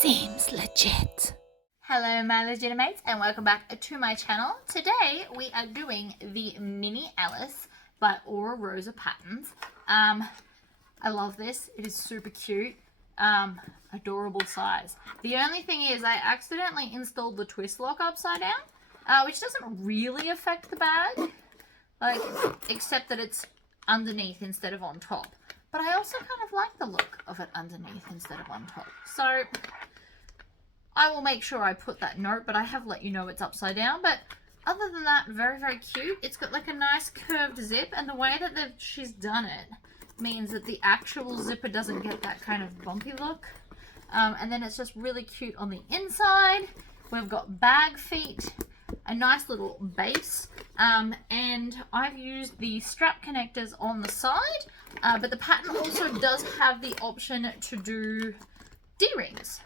Seems legit. Hello my legitimates and welcome back to my channel. Today we are doing the Mini Alice by Oro Rosa Patterns. I love this. It is super cute. Adorable size. The only thing is I accidentally installed the twist lock upside down, which doesn't really affect the bag, except that it's underneath instead of on top. But I also kind of like the look of it underneath instead of on top. So I will make sure I put that note, but I have let you know it's upside down. But other than that, very, very cute. It's got like a nice curved zip, and the way that she's done it means that the actual zipper doesn't get that kind of bumpy look. And then it's just really cute on the inside. We've got bag feet, a nice little base, and I've used the strap connectors on the side, but the pattern also does have the option to do D-rings.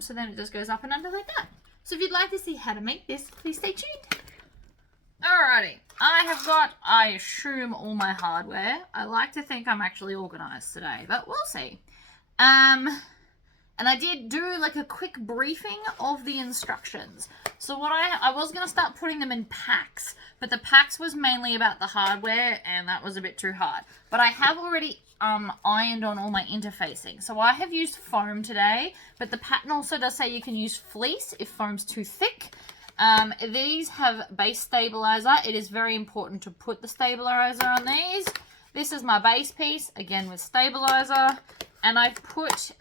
So then it just goes up and under like that. So if you'd like to see how to make this, please stay tuned. Alrighty, I have got, I assume, all my hardware. I like to think I'm actually organised today, but we'll see. And I did do like a quick briefing of the instructions. So what I was going to start putting them in packs, but the packs was mainly about the hardware and that was a bit too hard. But I have already ironed on all my interfacing. So I have used foam today, but the pattern also does say you can use fleece if foam's too thick. These have base stabilizer. It is very important to put the stabilizer on these. This is my base piece, again with stabilizer. And I've put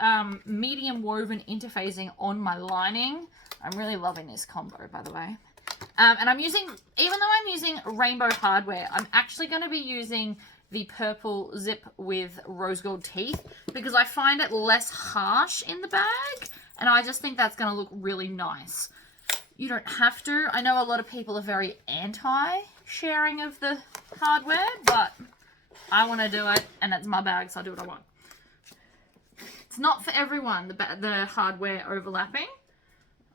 medium woven interfacing on my lining. I'm really loving this combo, by the way. And I'm using, even though I'm using rainbow hardware, I'm actually going to be using the purple zip with rose gold teeth because I find it less harsh in the bag. And I just think that's going to look really nice. You don't have to. I know a lot of people are very anti-sharing of the hardware, but I want to do it, and it's my bag, so I'll do what I want. It's not for everyone, the hardware overlapping.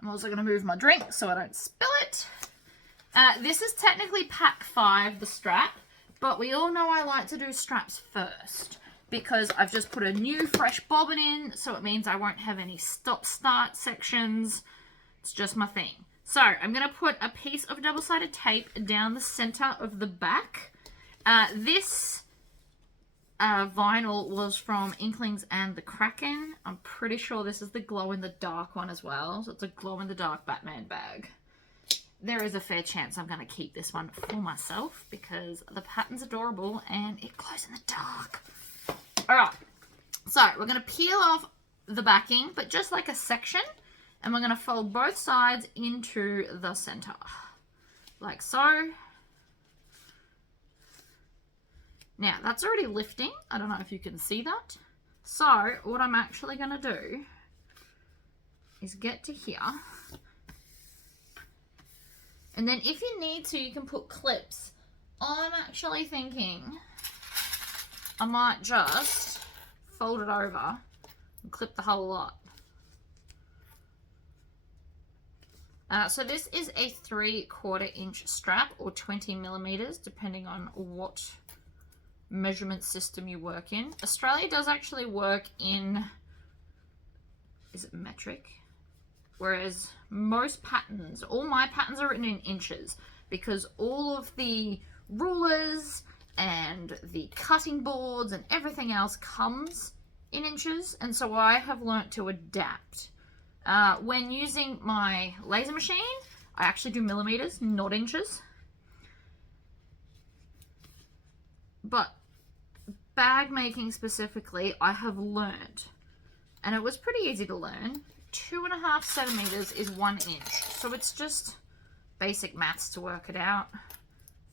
I'm also going to move my drink so I don't spill it. This is technically pack 5, the strap, but we all know I like to do straps first because I've just put a new fresh bobbin in, so it means I won't have any stop-start sections. It's just my thing. So I'm going to put a piece of double-sided tape down the center of the back. This vinyl was from Inklings and the Kraken. I'm pretty sure this is the glow-in-the-dark one as well. So it's a glow-in-the-dark Batman bag. There is a fair chance I'm going to keep this one for myself because the pattern's adorable and it glows in the dark. Alright, so we're going to peel off the backing, but just like a section, and we're going to fold both sides into the center, like so. Now, that's already lifting. I don't know if you can see that. So, what I'm actually going to do is get to here. And then if you need to, you can put clips. I'm actually thinking I might just fold it over and clip the whole lot. So this is a 3/4 inch strap or 20 millimeters, depending on what measurement system you work in. Australia does actually work in, is it metric? Whereas most patterns, all my patterns are written in inches because all of the rulers and the cutting boards and everything else comes in inches, and so I have learnt to adapt. When using my laser machine, I actually do millimeters, not inches. But bag making specifically, I have learned, and it was pretty easy to learn, 2.5 centimeters is 1 inch. So it's just basic maths to work it out.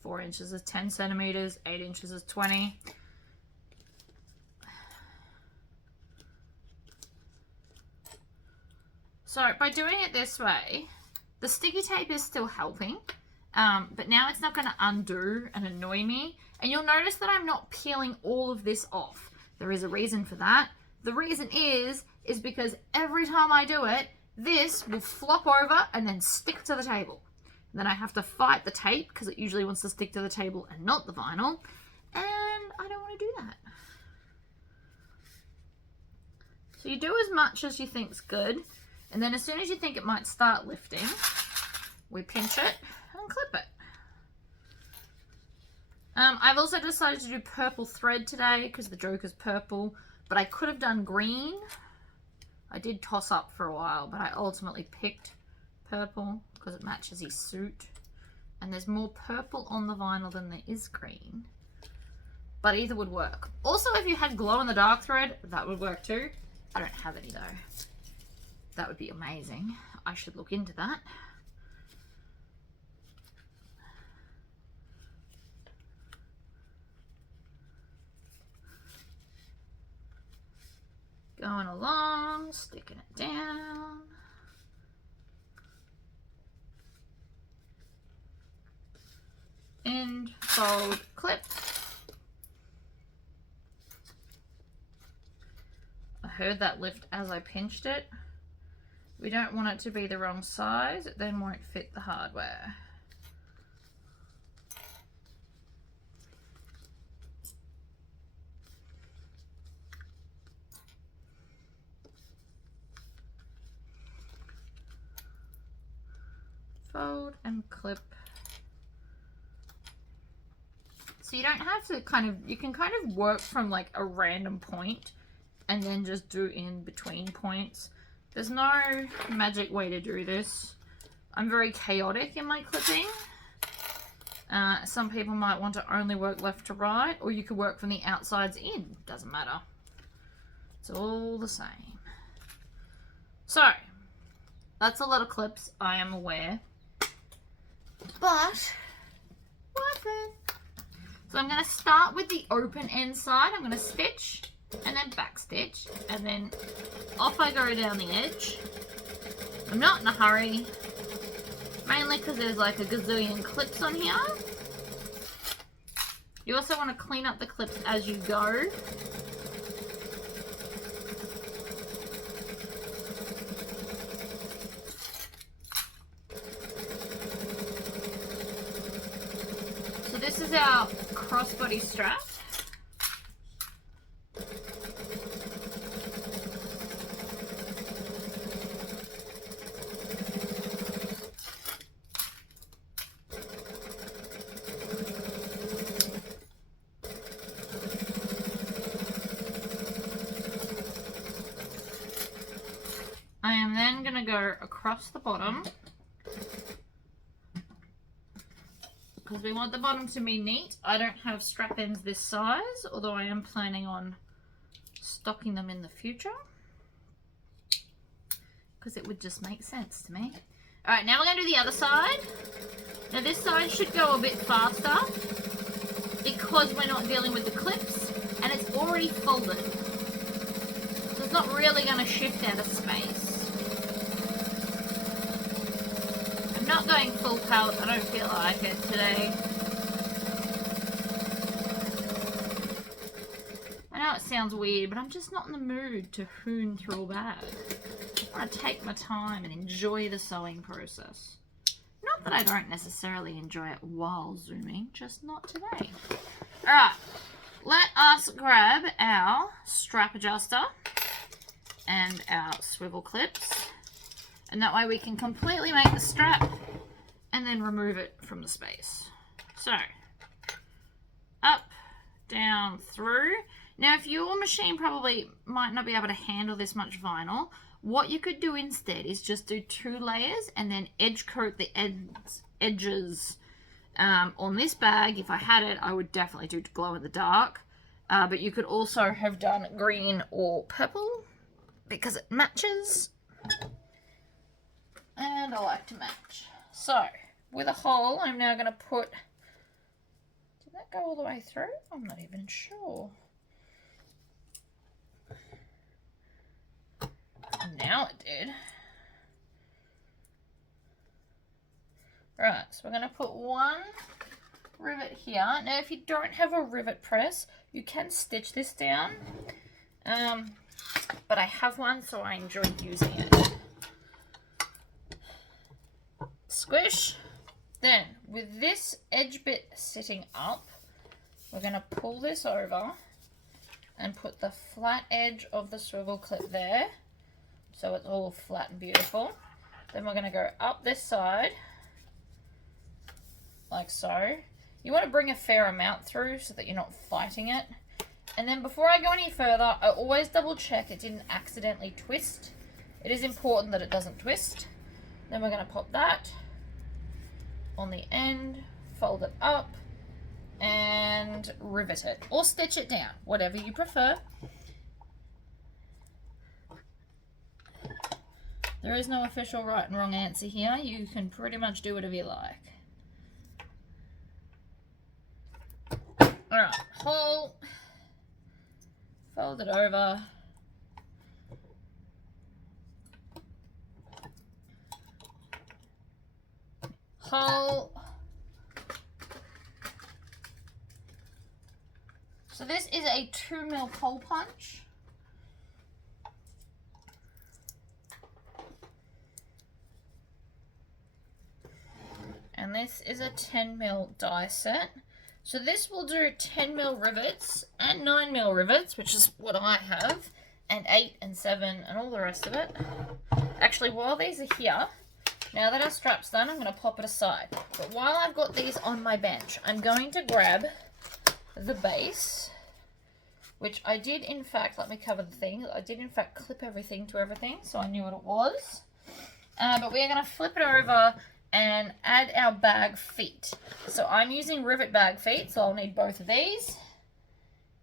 4 inches is 10 centimeters, 8 inches is 20. So by doing it this way, the sticky tape is still helping, but now it's not going to undo and annoy me. And you'll notice that I'm not peeling all of this off. There is a reason for that. The reason is because every time I do it, this will flop over and then stick to the table. And then I have to fight the tape because it usually wants to stick to the table and not the vinyl. And I don't want to do that. So you do as much as you think's good, and then as soon as you think it might start lifting, we pinch it and clip it. I've also decided to do purple thread today because the joker's purple, but I could have done green. I did toss up for a while, but I ultimately picked purple because it matches his suit. And there's more purple on the vinyl than there is green. But either would work. Also, if you had glow-in-the-dark thread, that would work too. I don't have any though. That would be amazing. I should look into that. Going along, sticking it down. End, fold, clip. I heard that lift as I pinched it. We don't want it to be the wrong size, it then won't fit the hardware. Fold and clip. So you don't have to you can kind of work from like a random point and then just do in between points. There's no magic way to do this. I'm very chaotic in my clipping. Some people might want to only work left to right, or you could work from the outsides in. Doesn't matter. It's all the same. So, that's a lot of clips, I am aware. But, worth it. So I'm going to start with the open end side. I'm going to stitch and then back stitch, and then off I go down the edge. I'm not in a hurry, mainly because there's like a gazillion clips on here. You also want to clean up the clips as you go. So this is our crossbody strap. I am then going to go across the bottom because we want the bottom to be neat. I don't have strap ends this size, although I am planning on stocking them in the future because it would just make sense to me. Alright, now we're going to do the other side. Now this side should go a bit faster because we're not dealing with the clips and it's already folded. So it's not really going to shift out of space. I'm not going full palette, I don't feel like it today. I know it sounds weird, but I'm just not in the mood to hoon through a bag. I want to take my time and enjoy the sewing process. Not that I don't necessarily enjoy it while zooming, just not today. Alright, let us grab our strap adjuster and our swivel clips. And that way we can completely make the strap and then remove it from the space. So, up, down, through. Now if your machine probably might not be able to handle this much vinyl, what you could do instead is just do 2 layers and then edge coat the edges. On this bag, if I had it, I would definitely do glow in the dark. But you could also have done green or purple because it matches. And I like to match. So, with a hole, I'm now going to put... Did that go all the way through? I'm not even sure. Now it did. Right, so we're going to put 1 rivet here. Now, if you don't have a rivet press, you can stitch this down. But I have one, so I enjoy using it. Squish. Then, with this edge bit sitting up, we're going to pull this over and put the flat edge of the swivel clip there, so it's all flat and beautiful. Then we're going to go up this side, like so. You want to bring a fair amount through so that you're not fighting it. And then before I go any further, I always double check it didn't accidentally twist. It is important that it doesn't twist. Then we're going to pop that on the end, fold it up, and rivet it. Or stitch it down, whatever you prefer. There is no official right and wrong answer here. You can pretty much do whatever you like. Alright, hole, fold it over, hole. So this is a 2mm hole punch. And this is a 10mm die set. So this will do 10mm rivets and 9mm rivets, which is what I have, and 8 and 7 and all the rest of it. Actually, while these are here, now that our strap's done, I'm going to pop it aside. But while I've got these on my bench, I'm going to grab the base, which I did in fact, let me cover the thing, I did in fact clip everything to everything, so I knew what it was. But we're going to flip it over and add our bag feet. So I'm using rivet bag feet, so I'll need both of these.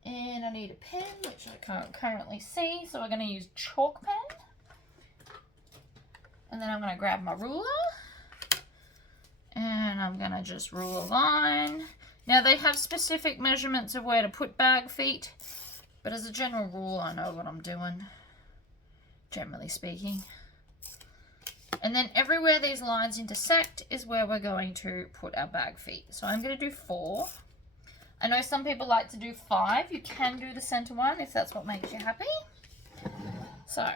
And I need a pen, which I can't currently see, so we're going to use chalk pen. And then I'm going to grab my ruler. And I'm going to just rule a line. Now they have specific measurements of where to put bag feet, but as a general rule, I know what I'm doing, generally speaking. And then everywhere these lines intersect is where we're going to put our bag feet. So I'm going to do 4. I know some people like to do 5. You can do the center one if that's what makes you happy. So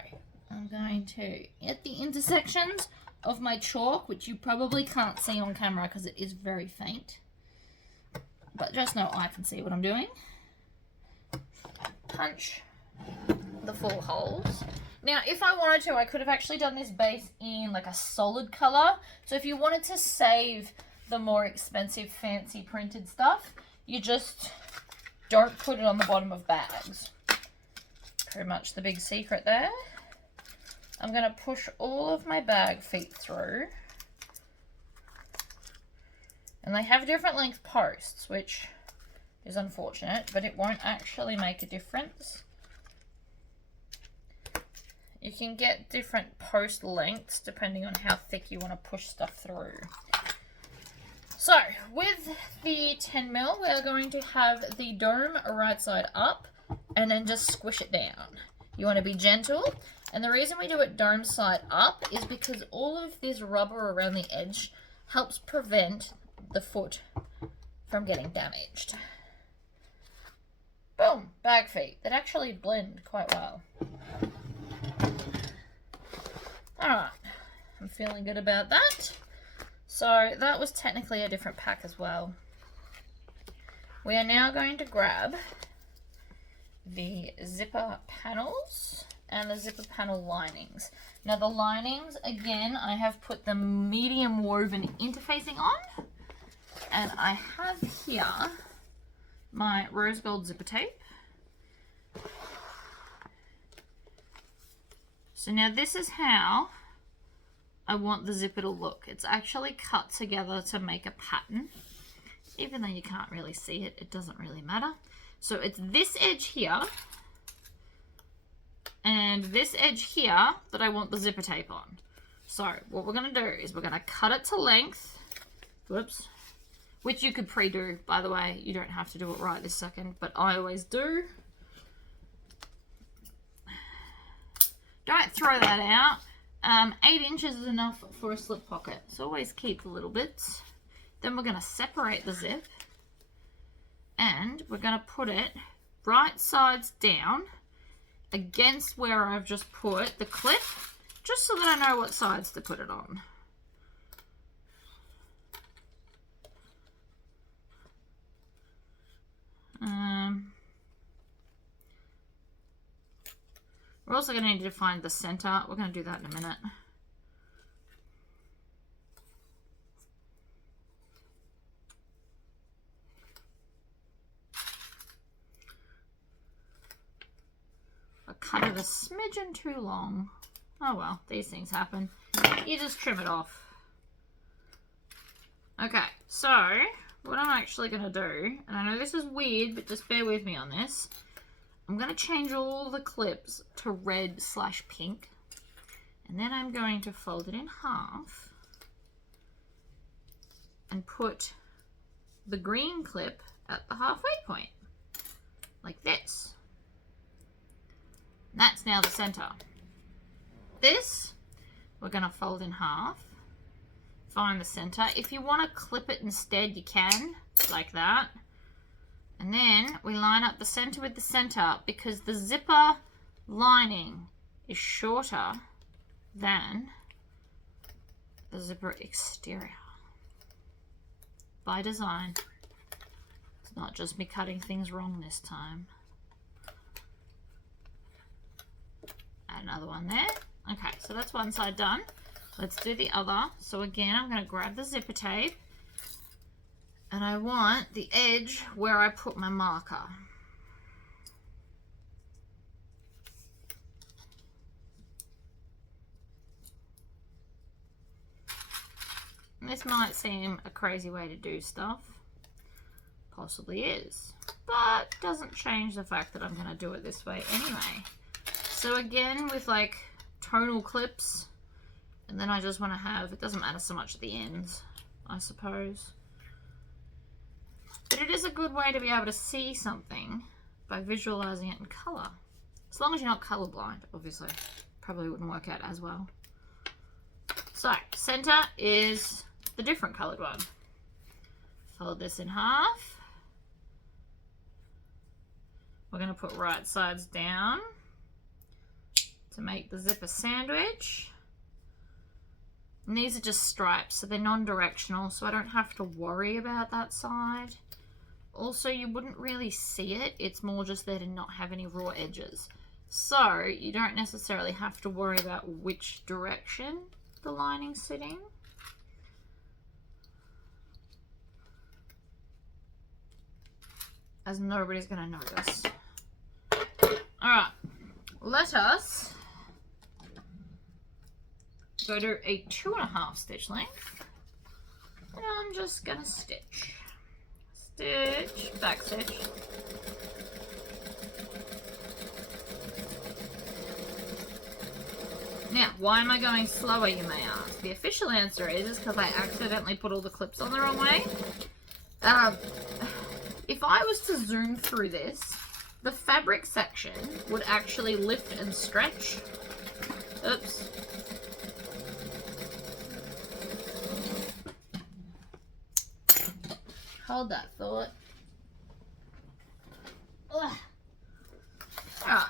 I'm going to get the intersections of my chalk, which you probably can't see on camera because it is very faint. But just know I can see what I'm doing. Punch the 4 holes. Now, if I wanted to, I could have actually done this base in like a solid color. So if you wanted to save the more expensive, fancy printed stuff, you just don't put it on the bottom of bags. Pretty much the big secret there. I'm going to push all of my bag feet through. And they have different length posts, which is unfortunate, but it won't actually make a difference. You can get different post lengths depending on how thick you want to push stuff through. So, with the 10mm, we're going to have the dome right side up and then just squish it down. You want to be gentle, and the reason we do it dome side up is because all of this rubber around the edge helps prevent the foot from getting damaged. Boom, bag feet that actually blend quite well. Alright, I'm feeling good about that. So that was technically a different pack as well. We are now going to grab the zipper panels and the zipper panel linings. Now the linings, again, I have put the medium woven interfacing on. And I have here my rose gold zipper tape. So now this is how I want the zipper to look. It's actually cut together to make a pattern. Even though you can't really see it, it doesn't really matter. So it's this edge here and this edge here that I want the zipper tape on. So what we're going to do is we're going to cut it to length. Whoops. Which you could pre-do, by the way. You don't have to do it right this second, but I always do. Don't throw that out. 8 inches is enough for a slip pocket, so always keep the little bits. Then we're going to separate the zip, and we're going to put it right sides down against where I've just put the clip, just so that I know what sides to put it on. We're also going to need to find the center. We're going to do that in a minute. I cut it a smidgen too long. Oh well, these things happen. You just trim it off. Okay, so what I'm actually going to do, and I know this is weird, but just bear with me on this. I'm going to change all the clips to red/pink. And then I'm going to fold it in half and put the green clip at the halfway point, like this. And that's now the center. This, we're going to fold in half, find the center. If you want to clip it instead, you can, like that. And then we line up the center with the center because the zipper lining is shorter than the zipper exterior. By design. It's not just me cutting things wrong this time. Add another one there. Okay, so that's one side done. Let's do the other. So again, I'm going to grab the zipper tape. And I want the edge where I put my marker. This might seem a crazy way to do stuff. Possibly is. But doesn't change the fact that I'm going to do it this way anyway. So again, with like tonal clips, and then I just want to have, it doesn't matter so much at the ends, I suppose. But it is a good way to be able to see something by visualizing it in color. As long as you're not colorblind, obviously. Probably wouldn't work out as well. So, center is the different colored one. Fold this in half. We're going to put right sides down to make the zipper sandwich. And these are just stripes, so they're non-directional, so I don't have to worry about that side. Also, you wouldn't really see it. It's more just there to not have any raw edges. So, you don't necessarily have to worry about which direction the lining's sitting. As nobody's going to notice. Alright, let us go to a 2.5 stitch length. And I'm just going to stitch. Stitch, back stitch. Now, why am I going slower, you may ask? The official answer is because I accidentally put all the clips on the wrong way. If I was to zoom through this, the fabric section would actually lift and stretch. Oops. Hold that thought. Ugh. Alright.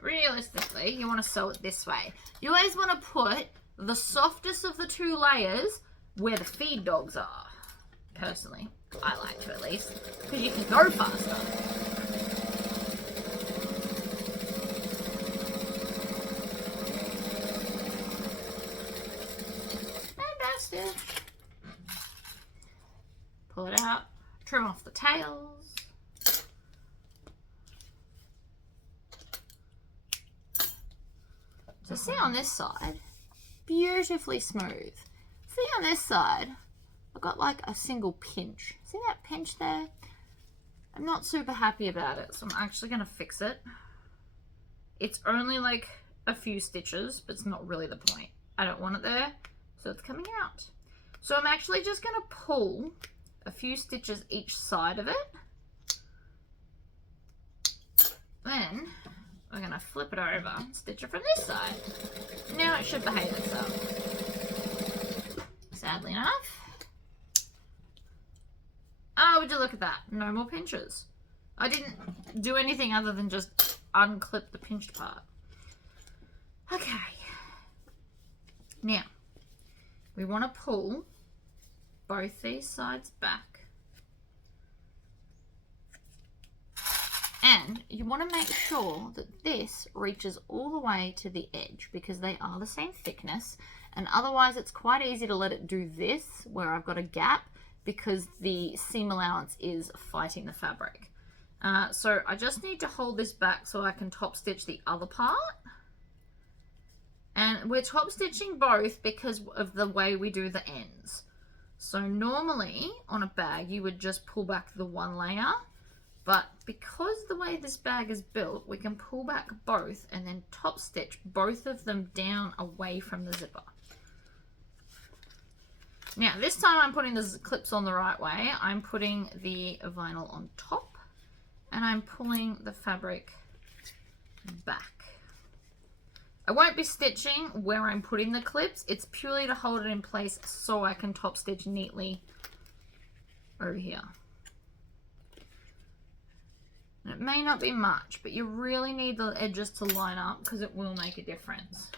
Realistically, you want to sew it this way. You always want to put the softest of the two layers where the feed dogs are. Personally, I like to at least, because you can go faster. And back stitch. Pull it out, trim off the tails. So see on this side, beautifully smooth. See on this side, I've got like a single pinch. See that pinch there? I'm not super happy about it, so I'm actually going to fix it. It's only like a few stitches, but it's not really the point. I don't want it there, so it's coming out. So I'm actually just going to pull a few stitches each side of it. Then we're going to flip it over, stitch it from this side. Now it should behave itself. Sadly enough. Oh, would you look at that? No more pinches. I didn't do anything other than just unclip the pinched part. Okay. Now, we want to pull both these sides back. And you want to make sure that this reaches all the way to the edge because they are the same thickness, and otherwise it's quite easy to let it do this where I've got a gap because the seam allowance is fighting the fabric. So I just need to hold this back so I can top stitch the other part. And we're top stitching both because of the way we do the ends. So normally on a bag you would just pull back the one layer, but because the way this bag is built, we can pull back both and then top stitch both of them down away from the zipper. Now this time I'm putting the clips on the right way. I'm putting the vinyl on top and I'm pulling the fabric back. I won't be stitching where I'm putting the clips. It's purely to hold it in place so I can top stitch neatly over here. And it may not be much, but you really need the edges to line up because it will make a difference.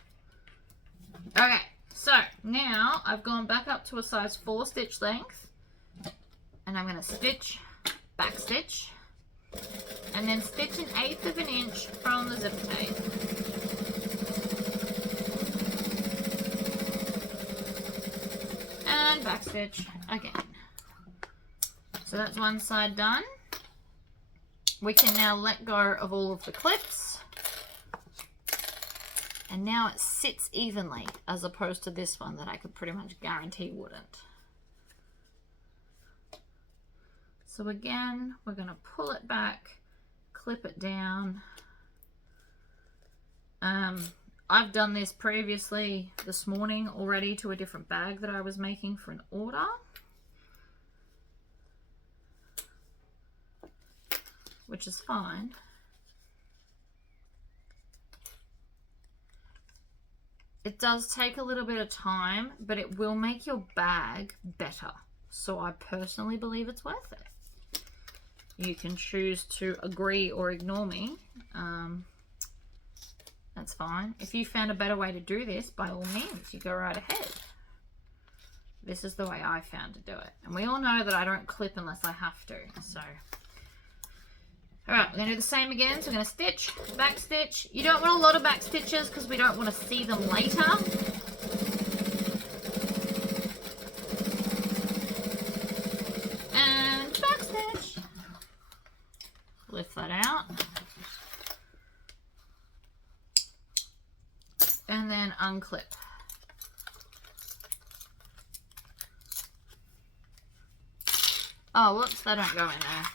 Okay, so now I've gone back up to a size 4 stitch length and I'm going to stitch, back stitch, and then stitch 1/8 of an inch from the zipper tape. And back stitch again. So that's one side done. We can now let go of all of the clips. And now it sits evenly as opposed to this one that I could pretty much guarantee wouldn't. So again, we're going to pull it back, clip it down. I've done this previously this morning already to a different bag that I was making for an order. Which is fine. It does take a little bit of time, but it will make your bag better. So I personally believe it's worth it. You can choose to agree or ignore me. That's fine. If you found a better way to do this, by all means, you go right ahead. This is the way I found to do it. And we all know that I don't clip unless I have to. So, alright, we're going to do the same again. So we're going to stitch, back stitch. You don't want a lot of back stitches because we don't want to see them later. And back stitch. Lift that out. And then unclip. Oh, whoops, they don't go in there.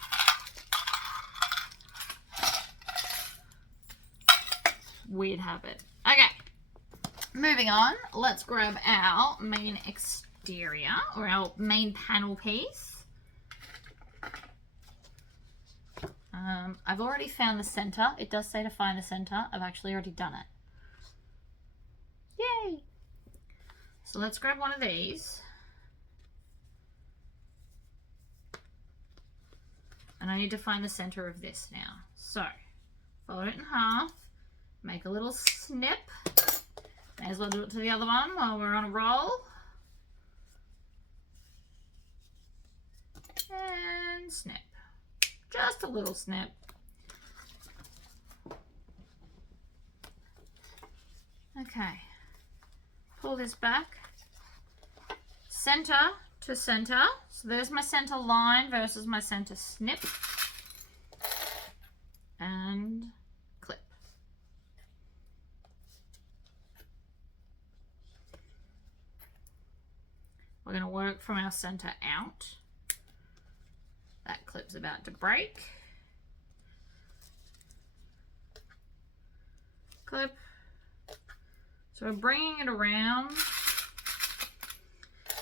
Weird habit. Okay, moving on. Let's grab our main exterior or our main panel piece. I've already found the center. It does say to find the center. I've actually already done it. Yay! So let's grab one of these. And I need to find the center of this now. So, fold it in half, make a little snip. May as well do it to the other one while we're on a roll. And snip. Just a little snip. Okay. Pull this back. Center to center. So there's my center line versus my center snip. And clip. We're going to work from our center out. That clip's about to break. Clip. So we're bringing it around.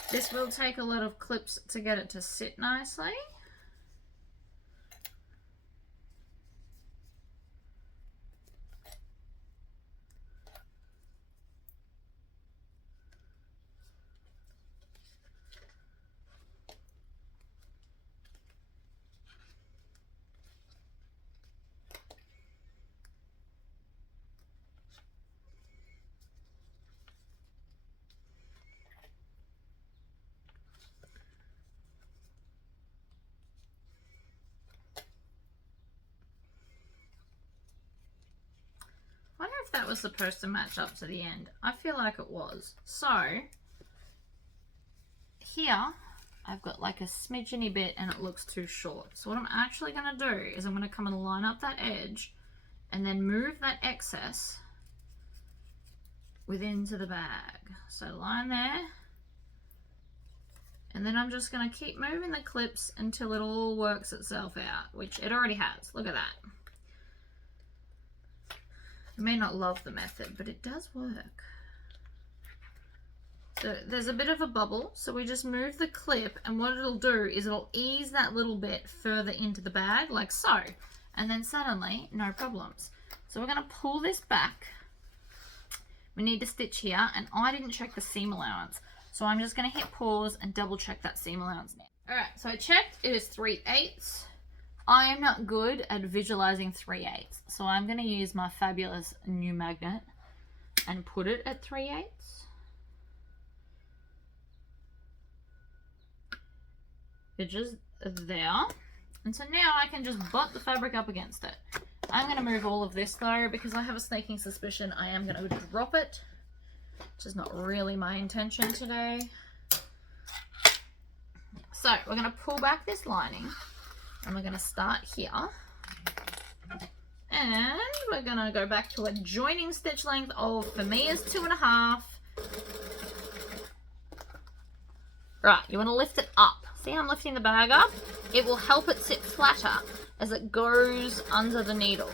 This will take a lot of clips to get it to sit nicely. if that was supposed to match up to the end. I feel like it was. So here I've got like a smidgeny bit and it looks too short. So what I'm actually going to do is I'm going to come and line up that edge and then move that excess within to the bag. So line there. And then I'm just going to keep moving the clips until it all works itself out, which it already has. Look at that. You may not love the method, but it does work. So there's a bit of a bubble, so we just move the clip, and what it'll do is it'll ease that little bit further into the bag, like so. And then suddenly, no problems. So we're going to pull this back. We need to stitch here, and I didn't check the seam allowance. So I'm just going to hit pause and double check that seam allowance now. Alright, so I checked, it is 3/8. I am not good at visualizing 3/8. So I'm going to use my fabulous new magnet and put it at 3/8. It's just there. And so now I can just butt the fabric up against it. I'm going to move all of this though because I have a sneaking suspicion I am going to drop it. Which is not really my intention today. So we're going to pull back this lining and we're going to start here. And we're going to go back to a joining stitch length of, for me, is 2.5. Right, you want to lift it up. See how I'm lifting the bag up? It will help it sit flatter as it goes under the needle.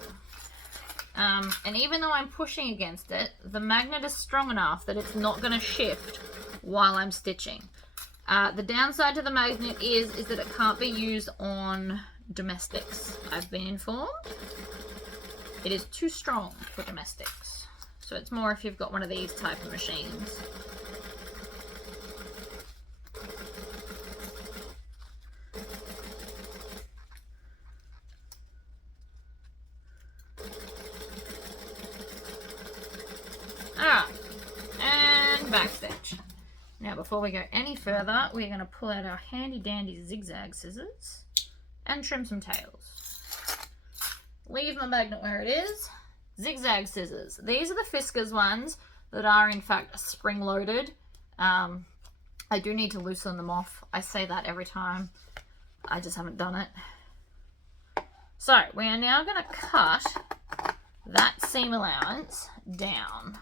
And even though I'm pushing against it, the magnet is strong enough that it's not going to shift while I'm stitching. The downside to the magnet is that it can't be used on domestics, I've been informed. It is too strong for domestics. So it's more if you've got one of these type of machines. Backstitch. Now before we go any further, we're going to pull out our handy dandy zigzag scissors and trim some tails. Leave my magnet where it is. Zigzag scissors. These are the Fiskars ones that are in fact spring loaded. I do need to loosen them off. I say that every time. I just haven't done it. So we are now going to cut that seam allowance down.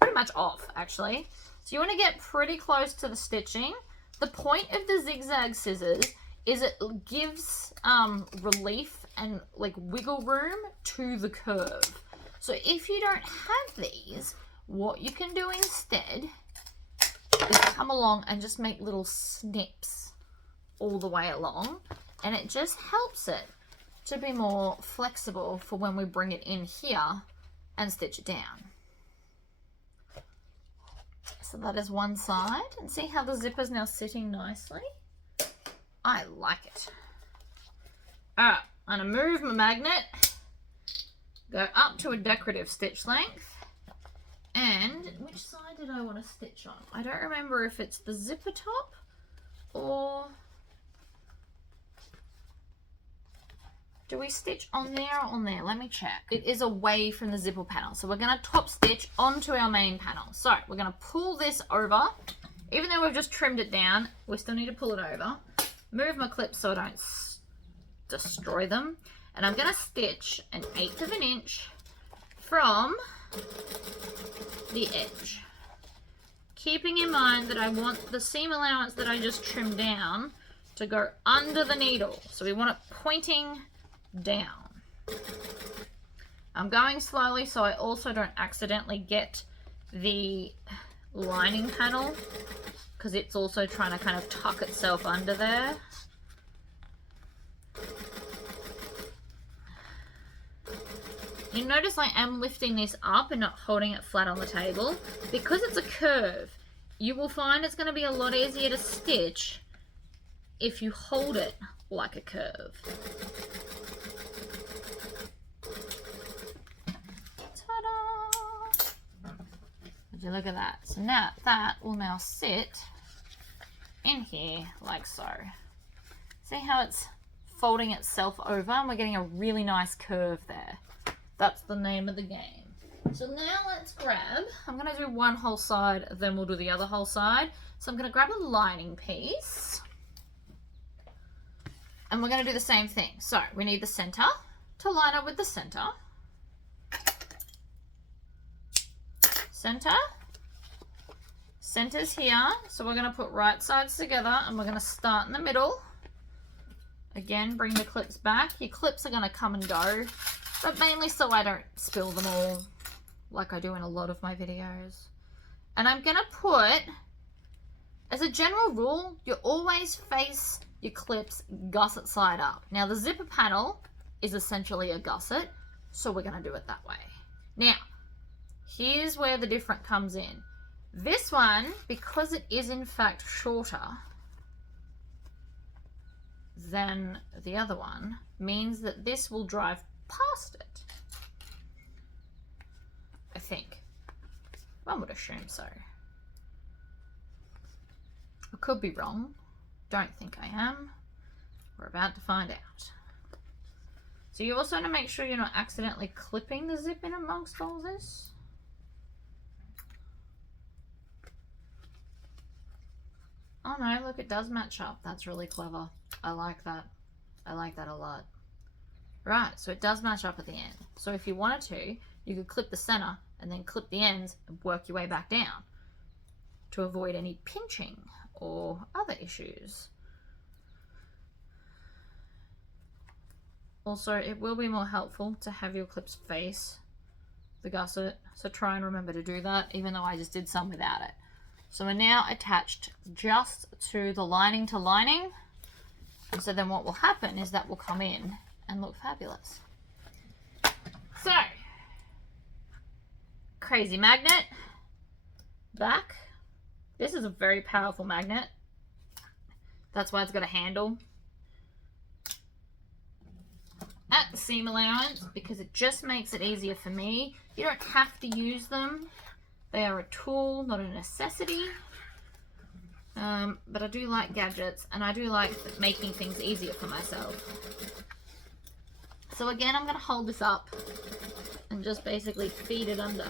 Pretty much off actually. So you want to get pretty close to the stitching. The point of the zigzag scissors is it gives relief and like wiggle room to the curve. So if you don't have these, what you can do instead is come along and just make little snips all the way along, and it just helps it to be more flexible for when we bring it in here and stitch it down. So that is one side, and see how the zipper's now sitting nicely? I like it. Alright, I'm going to move my magnet, go up to a decorative stitch length, and which side did I want to stitch on? I don't remember if it's the zipper top or... Do we stitch on there or on there? Let me check. It is away from the zipper panel. So we're going to top stitch onto our main panel. So we're going to pull this over. Even though we've just trimmed it down, we still need to pull it over. Move my clips so I don't destroy them. And I'm going to stitch 1/8 of an inch from the edge. Keeping in mind that I want the seam allowance that I just trimmed down to go under the needle. So we want it pointing down. I'm going slowly so I also don't accidentally get the lining panel because it's also trying to kind of tuck itself under there. You notice I am lifting this up and not holding it flat on the table. Because it's a curve, you will find it's going to be a lot easier to stitch if you hold it like a curve. Would you look at that? So now that will now sit in here like so. See how it's folding itself over and we're getting a really nice curve there. That's the name of the game. So now let's grab, I'm going to do one whole side, then we'll do the other whole side. So I'm going to grab a lining piece. And we're going to do the same thing. So we need the center to line up with the center. Center. Center's here. So we're going to put right sides together and we're going to start in the middle. Again, bring the clips back. Your clips are going to come and go, but mainly so I don't spill them all like I do in a lot of my videos. And I'm going to put, as a general rule, you always face your clips gusset side up. Now the zipper panel is essentially a gusset, so we're going to do it that way. Now, here's where the difference comes in. This one, because it is in fact shorter than the other one, means that this will drive past it. I think. One would assume so. I could be wrong. Don't think I am. We're about to find out. So you also want to make sure you're not accidentally clipping the zip in amongst all this. Oh no, look, it does match up. That's really clever. I like that. I like that a lot. Right, so it does match up at the end. So if you wanted to, you could clip the center and then clip the ends and work your way back down to avoid any pinching or other issues. Also, it will be more helpful to have your clips face the gusset, so try and remember to do that, even though I just did some without it. So we're now attached just to the lining to lining, and so then what will happen is that will come in and look fabulous. So, crazy magnet, back. This is a very powerful magnet. That's why it's got a handle. At the seam allowance, because it just makes it easier for me. You don't have to use them. They are a tool, not a necessity. But I do like gadgets, and I do like making things easier for myself. So again, I'm going to hold this up and just basically feed it under.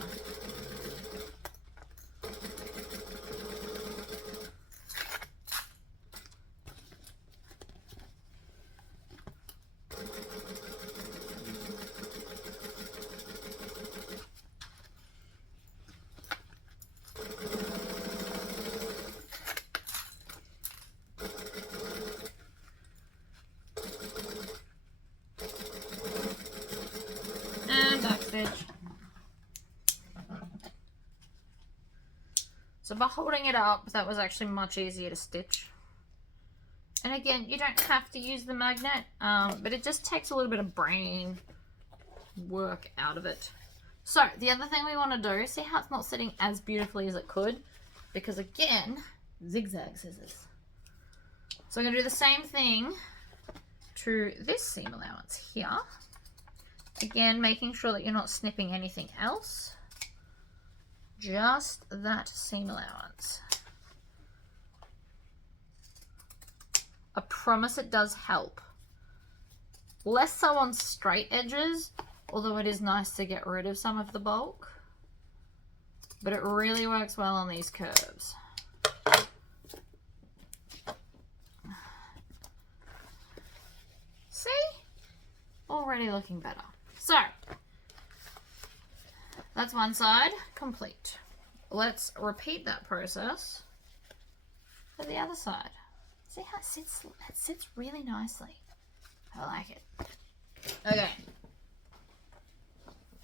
So by holding it up, that was actually much easier to stitch. And again, you don't have to use the magnet, but it just takes a little bit of brain work out of it. So the other thing we want to do, see how it's not sitting as beautifully as it could? Because again, zigzag scissors. So I'm going to do the same thing to this seam allowance here. Again, making sure that you're not snipping anything else. Just that seam allowance. I promise it does help. Less so on straight edges, although it is nice to get rid of some of the bulk. But it really works well on these curves. See? Already looking better. So, that's one side complete. Let's repeat that process for the other side. See how it sits? It sits really nicely. I like it. Okay.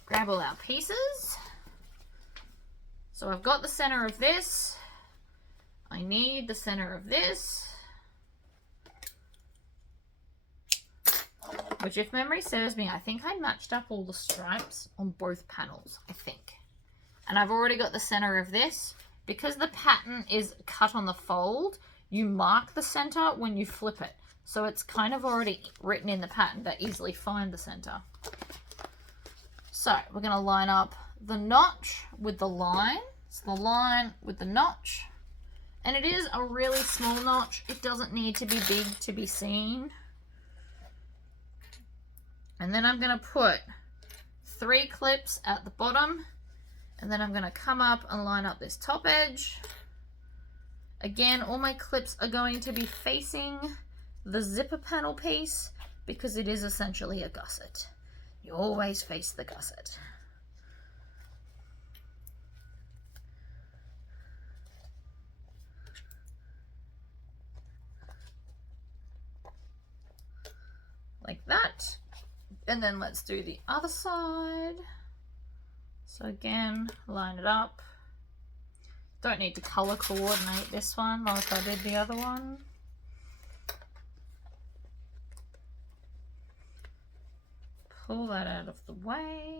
Grab all our pieces. So I've got the center of this. I need the center of this. Which, if memory serves me, I think I matched up all the stripes on both panels, I think. And I've already got the center of this. Because the pattern is cut on the fold, you mark the center when you flip it. So it's kind of already written in the pattern to easily find the center. So we're going to line up the notch with the line. So the line with the notch. And it is a really small notch. It doesn't need to be big to be seen. And then I'm going to put 3 clips at the bottom And then I'm going to come up and line up this top edge. Again, all my clips are going to be facing the zipper panel piece because it is essentially a gusset. You always face the gusset. Like that. And then let's do the other side. So again, line it up. Don't need to color coordinate this one like I did the other one. Pull that out of the way.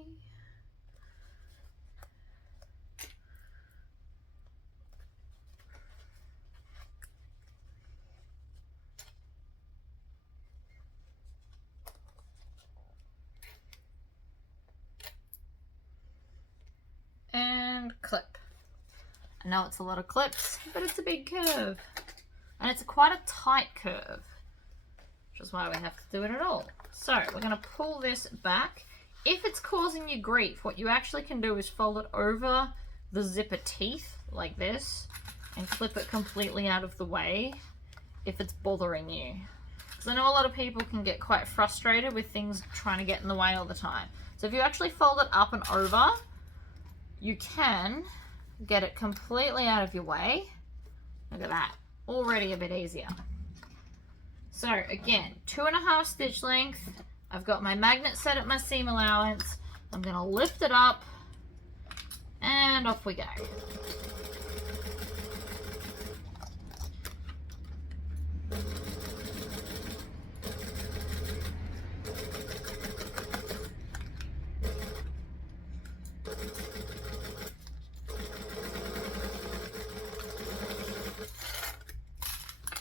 And clip. I know it's a lot of clips, but it's a big curve. And it's quite a tight curve, which is why we have to do it at all. So we're going to pull this back. If it's causing you grief, what you actually can do is fold it over the zipper teeth like this and clip it completely out of the way if it's bothering you. Because I know a lot of people can get quite frustrated with things trying to get in the way all the time. So if you actually fold it up and over, you can get it completely out of your way. Look at that, already a bit easier. So again, 2.5 stitch length. I've got my magnet set at my seam allowance. I'm gonna lift it up and off we go.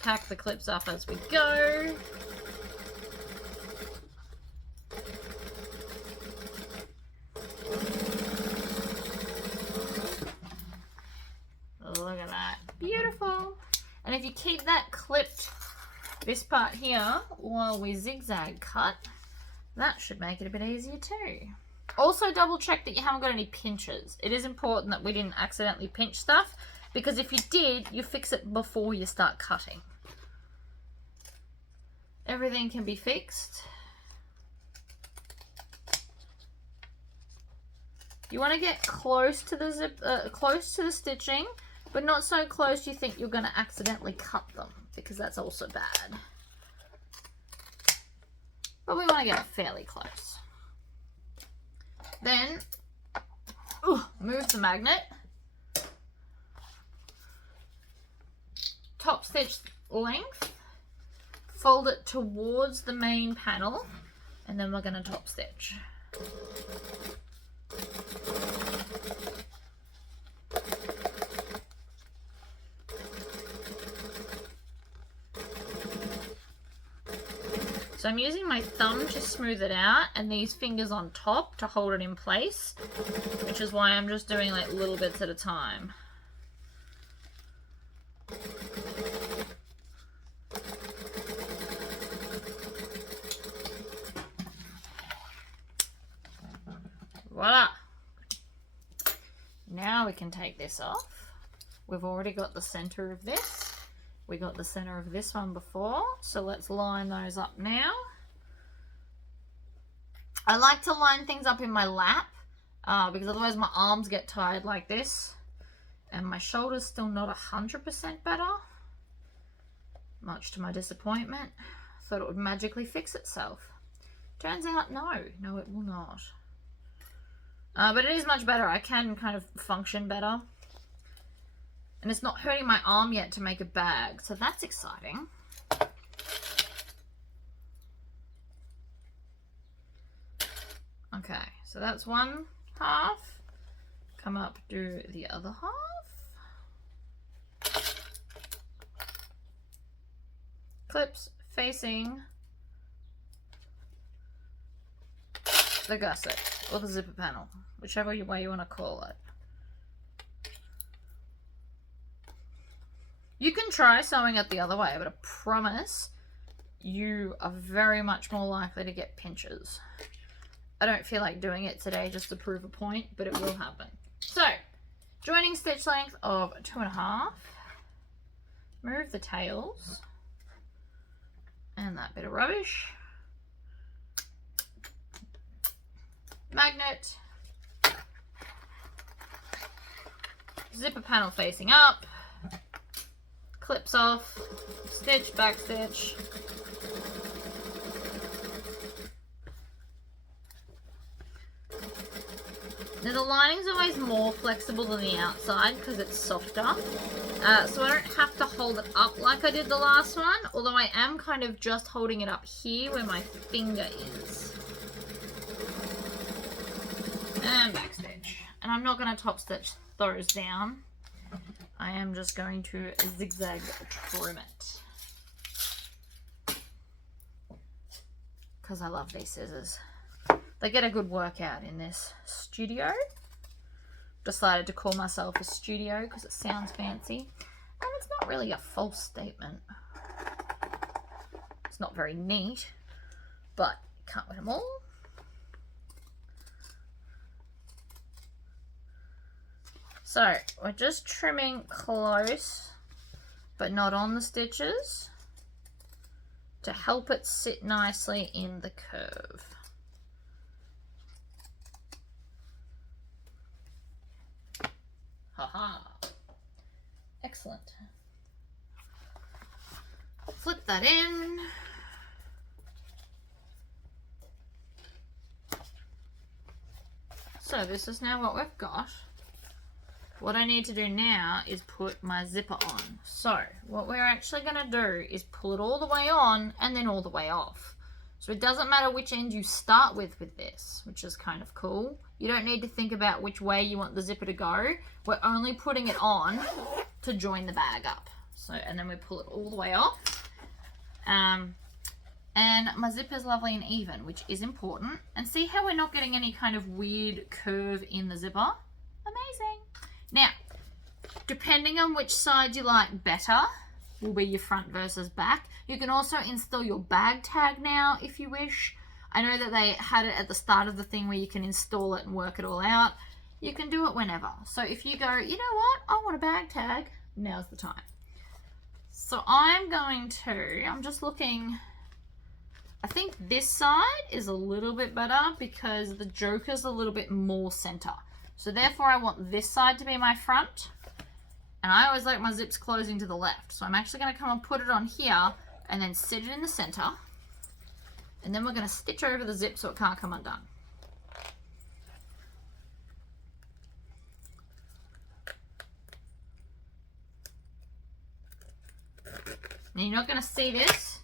Pack the clips up as we go. Look at that, beautiful. And if you keep that clipped, this part here, while we zigzag cut, that should make it a bit easier too. Also double check that you haven't got any pinches. It is important that we didn't accidentally pinch stuff, because if you did, you fix it before you start cutting. Everything can be fixed. You want to get close to the close to the stitching, but not so close you think you're going to accidentally cut them, because that's also bad. But we want to get it fairly close. Then move the magnet. Top stitch length. Fold it towards the main panel, and then we're going to top stitch. So I'm using my thumb to smooth it out and these fingers on top to hold it in place, which is why I'm just doing like little bits at a time. Voila! Now we can take this off. We've already got the center of this. We got the center of this one before, so let's line those up now. I like to line things up in my lap because otherwise my arms get tired like this, and my shoulder's still not 100% better, much to my disappointment. Thought it would magically fix itself. Turns out no, it will not. But it is much better. I can kind of function better. And it's not hurting my arm yet to make a bag, so that's exciting. Okay, so that's one half. Come up, do the other half. Clips facing the gusset or the zipper panel, whichever way you want to call it. You can try sewing it the other way, but I promise you are very much more likely to get pinches. I don't feel like doing it today just to prove a point, but it will happen. So, joining stitch length of 2.5. Move the tails and that bit of rubbish. Magnet. Zipper panel facing up. Clips off. Stitch, back stitch. Now the lining's always more flexible than the outside because it's softer. So I don't have to hold it up like I did the last one, although I am kind of just holding it up here where my finger is. And back stitch. And I'm not going to top stitch those down. I am just going to zigzag trim it. Because I love these scissors. They get a good workout in this studio. Decided to call myself a studio because it sounds fancy. And it's not really a false statement. It's not very neat, but you can't win them all. So we're just trimming close, but not on the stitches, to help it sit nicely in the curve. Haha. Excellent. Flip that in. So this is now what we've got. What I need to do now is put my zipper on. So what we're actually going to do is pull it all the way on and then all the way off. So it doesn't matter which end you start with this, which is kind of cool. You don't need to think about which way you want the zipper to go. We're only putting it on to join the bag up. So, and then we pull it all the way off. And my zipper is lovely and even, which is important. And see how we're not getting any kind of weird curve in the zipper? Amazing. Now, depending on which side you like better, will be your front versus back. You can also install your bag tag now if you wish. I know that they had it at the start of the thing where you can install it and work it all out. You can do it whenever. So if you go, you know what, I want a bag tag, now's the time. So I'm just looking, I think this side is a little bit better because the joker's a little bit more center. So therefore I want this side to be my front. And I always like my zips closing to the left. So I'm actually going to come and put it on here and then sit it in the center. And then we're going to stitch over the zip so it can't come undone. Now you're not going to see this,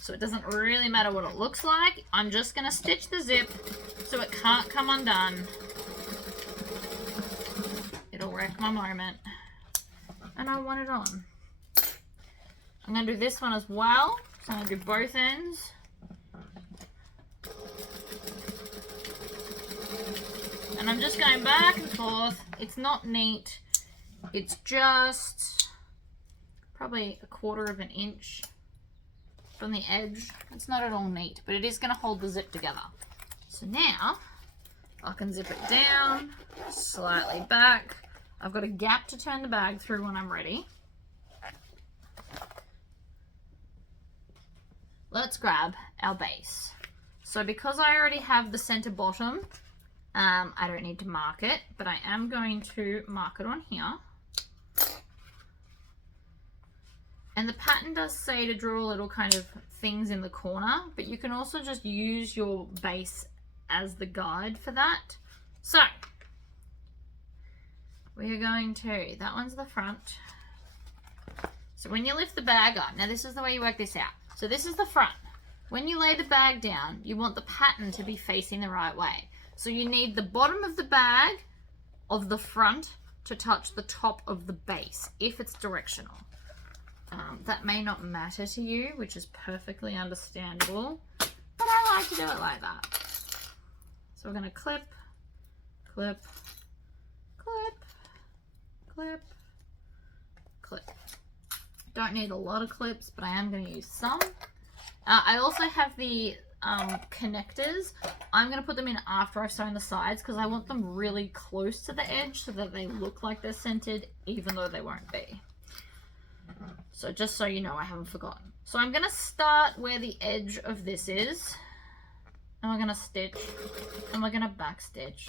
so it doesn't really matter what it looks like. I'm just going to stitch the zip so it can't come undone. It'll wreck my moment. And I want it on. I'm going to do this one as well. So I'm going to do both ends. And I'm just going back and forth. It's not neat. It's just probably 1/4 of an inch from the edge. It's not at all neat, but it is going to hold the zip together. So now I can zip it down, slightly back. I've got a gap to turn the bag through when I'm ready. Let's grab our base. So because I already have the center bottom, I don't need to mark it, but I am going to mark it on here. And the pattern does say to draw little kind of things in the corner, but you can also just use your base as the guide for that. So we are going to, that one's the front. So when you lift the bag up, now this is the way you work this out. So this is the front. When you lay the bag down, you want the pattern to be facing the right way. So you need the bottom of the bag of the front to touch the top of the base, if it's directional. That may not matter to you, which is perfectly understandable, but I like to do it like that. So we're going to clip, clip, clip, clip, clip. Don't need a lot of clips, but I am going to use some. I also have the connectors, I'm going to put them in after I've sewn the sides because I want them really close to the edge so that they look like they're centered even though they won't be. So just so you know, I haven't forgotten. So I'm going to start where the edge of this is, and we're going to stitch, and we're going to back stitch.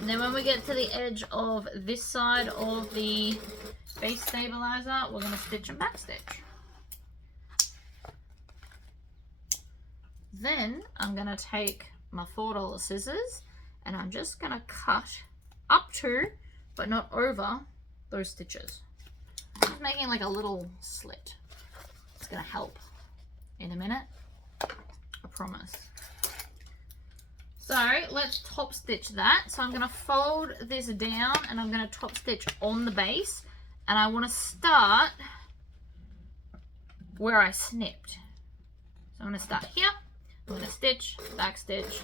And then when we get to the edge of this side of the base stabilizer, we're going to stitch and back stitch. Then I'm going to take my $4 scissors and I'm just going to cut up to, but not over, those stitches. Just making like a little slit. It's going to help in a minute, I promise. So let's top stitch that. So I'm going to fold this down and I'm going to top stitch on the base, and I want to start where I snipped. So I'm going to start here, I'm going to stitch, back stitch,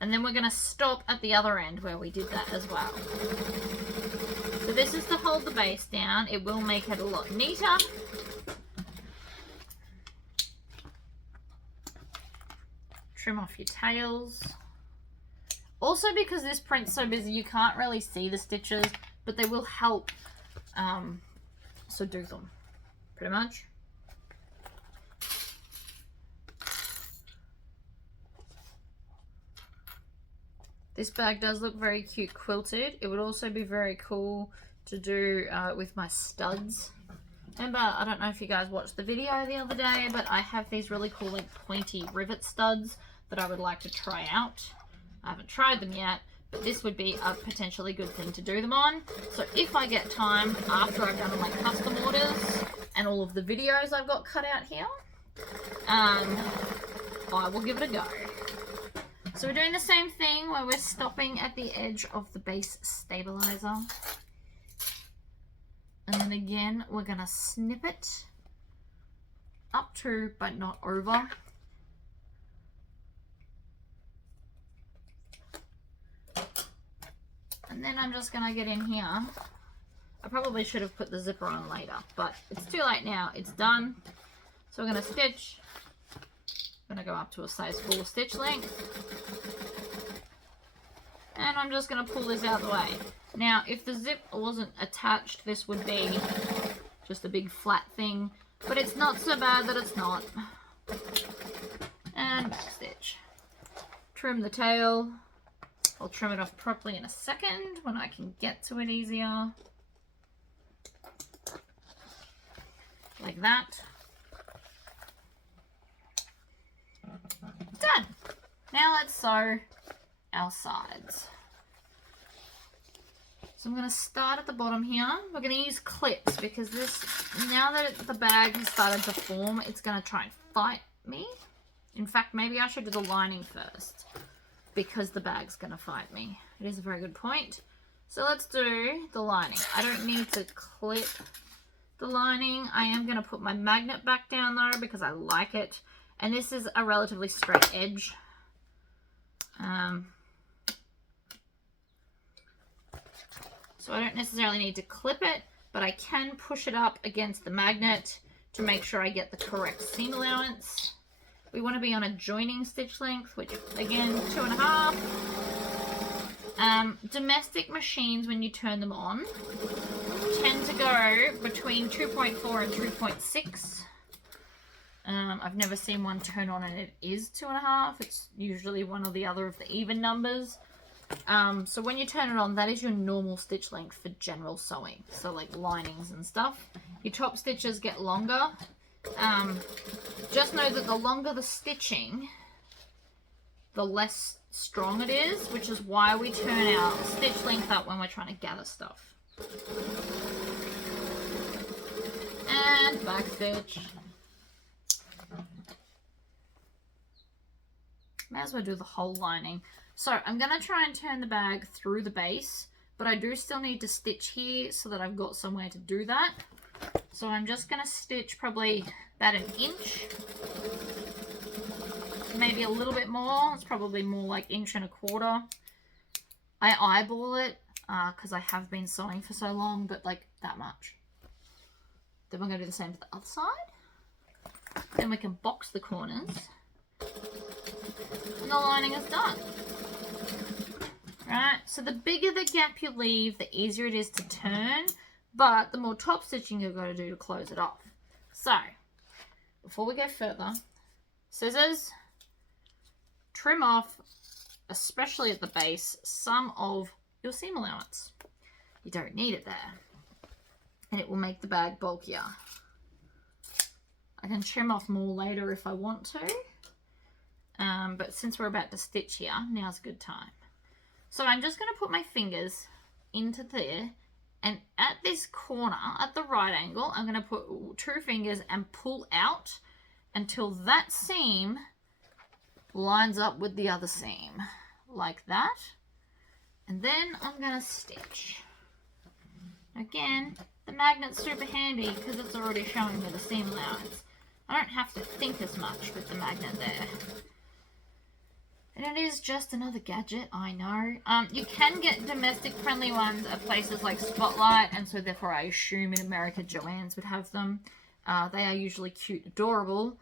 and then we're going to stop at the other end where we did that as well. So this is to hold the base down. It will make it a lot neater. Trim off your tails. Also, because this print's so busy, you can't really see the stitches, but they will help. So do them, pretty much. This bag does look very cute quilted. It would also be very cool to do with my studs. Remember, I don't know if you guys watched the video the other day, but I have these really cool like pointy rivet studs that I would like to try out. I haven't tried them yet, but this would be a potentially good thing to do them on. So if I get time after I've done all my custom orders and all of the videos I've got cut out here, I will give it a go. So we're doing the same thing where we're stopping at the edge of the base stabilizer. And then again, we're going to snip it up to, but not over. And then I'm just going to get in here. I probably should have put the zipper on later, but it's too late now. It's done. So we're going to stitch. I'm going to go up to a size 4 stitch length. And I'm just going to pull this out of the way. Now, if the zip wasn't attached, this would be just a big flat thing. But it's not so bad that it's not. And back stitch. Trim the tail. I'll trim it off properly in a second when I can get to it easier. Like that. Done. Now let's sew our sides. So I'm going to start at the bottom here. We're going to use clips because this, now that the bag has started to form, it's going to try and fight me. In fact, maybe I should do the lining first because the bag's going to fight me. It is a very good point. So let's do the lining. I don't need to clip the lining. I am going to put my magnet back down though because I like it. And this is a relatively straight edge. So I don't necessarily need to clip it, but I can push it up against the magnet to make sure I get the correct seam allowance. We want to be on a joining stitch length, which again, 2.5. Domestic machines, when you turn them on, tend to go between 2.4 and 2.6. I've never seen one turn on and it is 2.5. It's usually one or the other of the even numbers. So when you turn it on, that is your normal stitch length for general sewing. So like linings and stuff. Your top stitches get longer. Just know that the longer the stitching, the less strong it is, which is why we turn our stitch length up when we're trying to gather stuff. And back stitch. May as well do the whole lining. So I'm going to try and turn the bag through the base, but I do still need to stitch here so that I've got somewhere to do that. So I'm just going to stitch probably about 1 inch, maybe a little bit more. It's probably more like 1.25 inches. I eyeball it because I have been sewing for so long, but like that much. Then we're going to do the same to the other side. Then we can box the corners. And the lining is done. Right, so the bigger the gap you leave, the easier it is to turn, but the more top stitching you've got to do to close it off. So, before we go further, scissors, trim off, especially at the base, some of your seam allowance. You don't need it there, and it will make the bag bulkier. I can trim off more later if I want to, but since we're about to stitch here, now's a good time. So I'm just going to put my fingers into there, and at this corner, at the right angle, I'm going to put 2 fingers and pull out until that seam lines up with the other seam, like that. And then I'm going to stitch. Again, the magnet's super handy because it's already showing me the seam allowance. I don't have to think as much with the magnet there. And it is just another gadget, I know. You can get domestic friendly ones at places like Spotlight, and so therefore I assume in America Joann's would have them. They are usually cute, adorable.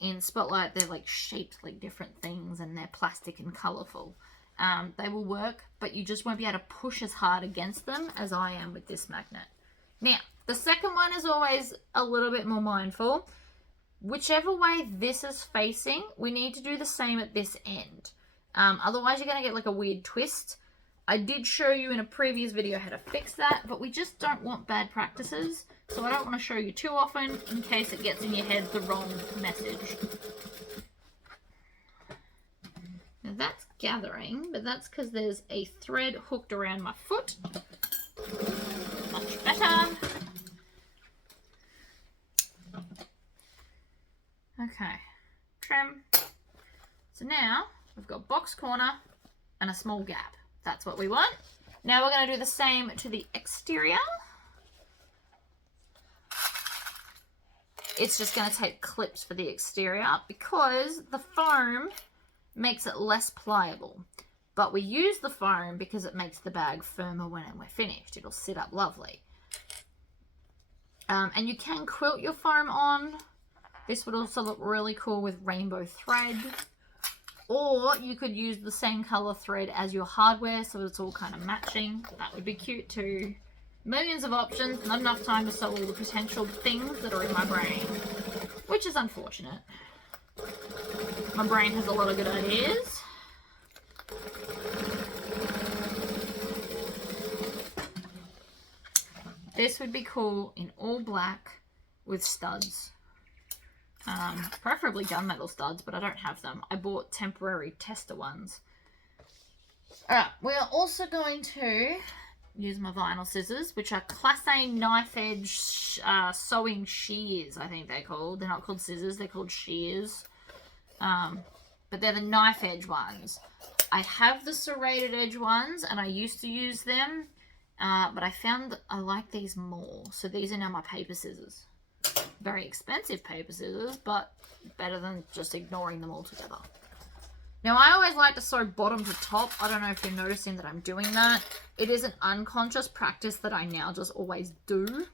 In Spotlight they're like shaped like different things and they're plastic and colourful. They will work, but you just won't be able to push as hard against them as I am with this magnet. Now, the second one is always a little bit more mindful. Whichever way this is facing, we need to do the same at this end. Otherwise, you're going to get like a weird twist. I did show you in a previous video how to fix that, but we just don't want bad practices. So I don't want to show you too often in case it gets in your head the wrong message. Now that's gathering, but that's because there's a thread hooked around my foot. Much better. Okay, trim. So now we've got box corner and a small gap. That's what we want. Now we're going to do the same to the exterior. It's just going to take clips for the exterior because the foam makes it less pliable. But we use the foam because it makes the bag firmer when we're finished. It'll sit up lovely. And you can quilt your foam on. This would also look really cool with rainbow thread. Or you could use the same color thread as your hardware so it's all kind of matching. That would be cute too. Millions of options, not enough time to sell all the potential things that are in my brain. Which is unfortunate. My brain has a lot of good ideas. This would be cool in all black with studs. Preferably gunmetal studs, but I don't have them. I bought temporary tester ones. Alright, we are also going to use my vinyl scissors, which are Class A knife edge sewing shears, I think they're called. They're not called scissors, they're called shears. But they're the knife edge ones. I have the serrated edge ones, and I used to use them, but I found that I like these more. So these are now my paper scissors. Very expensive paper scissors, but better than just ignoring them altogether. Now, I always like to sew bottom to top. I don't know if you're noticing that I'm doing that. It is an unconscious practice that I now just always do.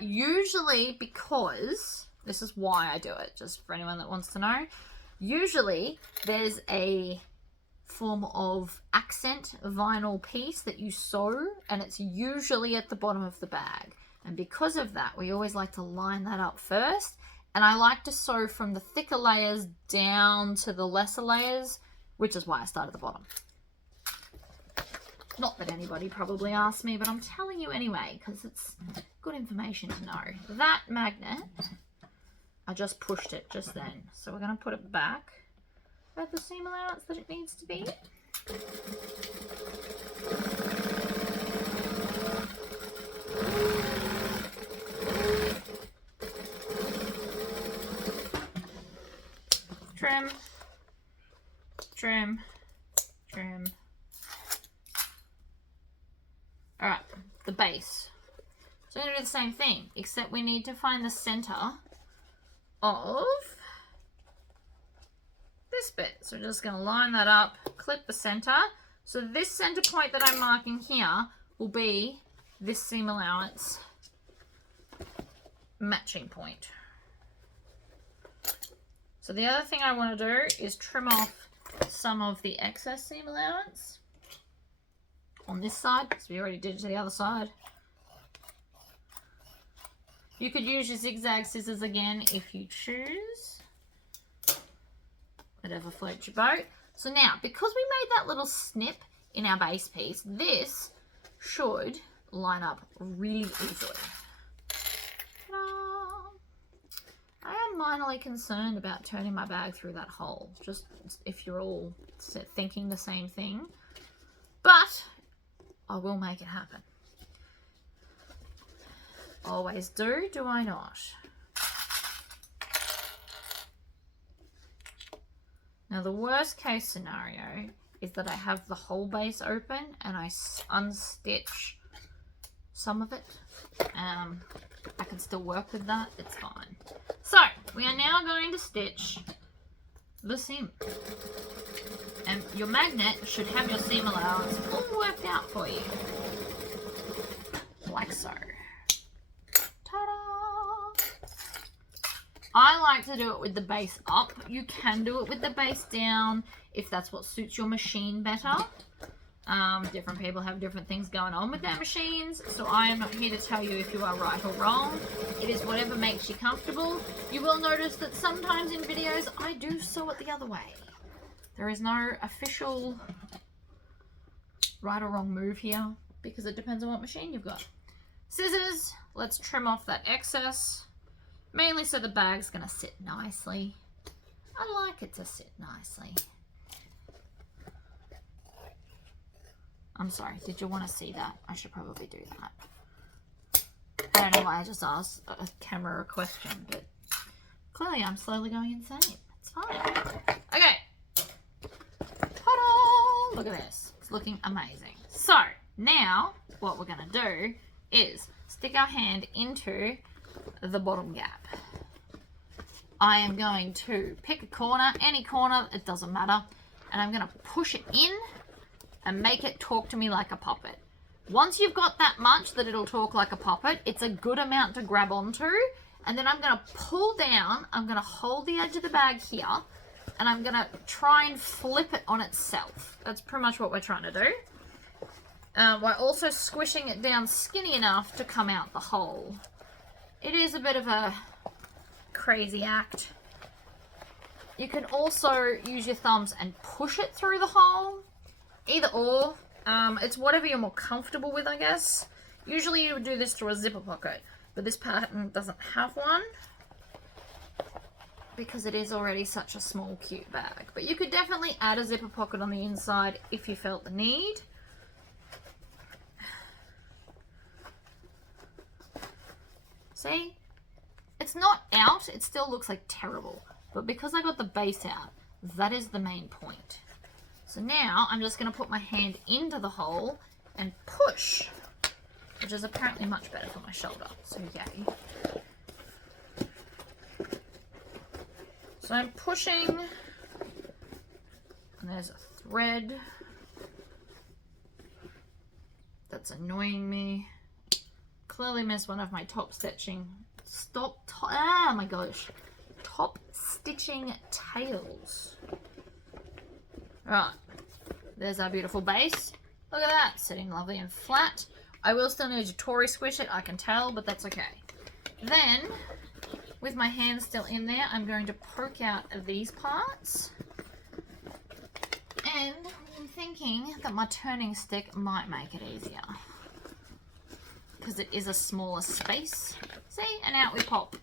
Usually because, this is why I do it, just for anyone that wants to know. Usually, there's a form of accent vinyl piece that you sew, and it's usually at the bottom of the bag. And because of that, we always like to line that up first. And I like to sew from the thicker layers down to the lesser layers, which is why I start at the bottom. Not that anybody probably asked me, but I'm telling you anyway, because it's good information to know. That magnet, I just pushed it just then. So we're going to put it back at the seam allowance that it needs to be. Trim, trim, trim. Alright, the base. So we're going to do the same thing, except we need to find the center of this bit. So we're just going to line that up, clip the center. So this center point that I'm marking here will be this seam allowance matching point. So the other thing I want to do is trim off some of the excess seam allowance on this side, because we already did it to the other side. You could use your zigzag scissors again if you choose. Whatever floats your boat. So now, because we made that little snip in our base piece, this should line up really easily. I am minorly concerned about turning my bag through that hole, just if you're all thinking the same thing. But I will make it happen. Always do I not? Now the worst case scenario is that I have the whole base open and I unstitch some of it. I can still work with that, it's fine. So we are now going to stitch the seam. And your magnet should have your seam allowance all worked out for you. Like so. Ta-da! I like to do it with the base up. You can do it with the base down if that's what suits your machine better. Different people have different things going on with their machines, so I am not here to tell you if you are right or wrong. It is whatever makes you comfortable. You will notice that sometimes in videos I do sew it the other way. There is no official right or wrong move here because it depends on what machine you've got. Scissors, let's trim off that excess, mainly so the bag's going to sit nicely. I like it to sit nicely. I'm sorry, did you want to see that? I should probably do that. I don't know why I just asked a camera a question, but clearly I'm slowly going insane. It's fine. Okay. Ta-da! Look at this. It's looking amazing. So, now what we're going to do is stick our hand into the bottom gap. I am going to pick a corner, any corner, it doesn't matter, and I'm going to push it in and make it talk to me like a puppet. Once you've got that much that it'll talk like a puppet, it's a good amount to grab onto. And then I'm going to pull down, I'm going to hold the edge of the bag here, and I'm going to try and flip it on itself. That's pretty much what we're trying to do. While also squishing it down skinny enough to come out the hole. It is a bit of a crazy act. You can also use your thumbs and push it through the hole. Either or, it's whatever you're more comfortable with, I guess. Usually you would do this through a zipper pocket, but this pattern doesn't have one because it is already such a small, cute bag. But you could definitely add a zipper pocket on the inside if you felt the need. See? It's not out, it still looks like terrible, but because I got the base out, that is the main point. So now I'm just going to put my hand into the hole and push, which is apparently much better for my shoulder, so yay. So I'm pushing, and there's a thread that's annoying me. Clearly missed one of my top stitching, oh my gosh, top stitching tails. Right, there's our beautiful base. Look at that, sitting lovely and flat. I will still need to Tory squish it, I can tell, but that's okay. Then, with my hand still in there, I'm going to poke out these parts. And I'm thinking that my turning stick might make it easier. Because it is a smaller space. See, and out we pop.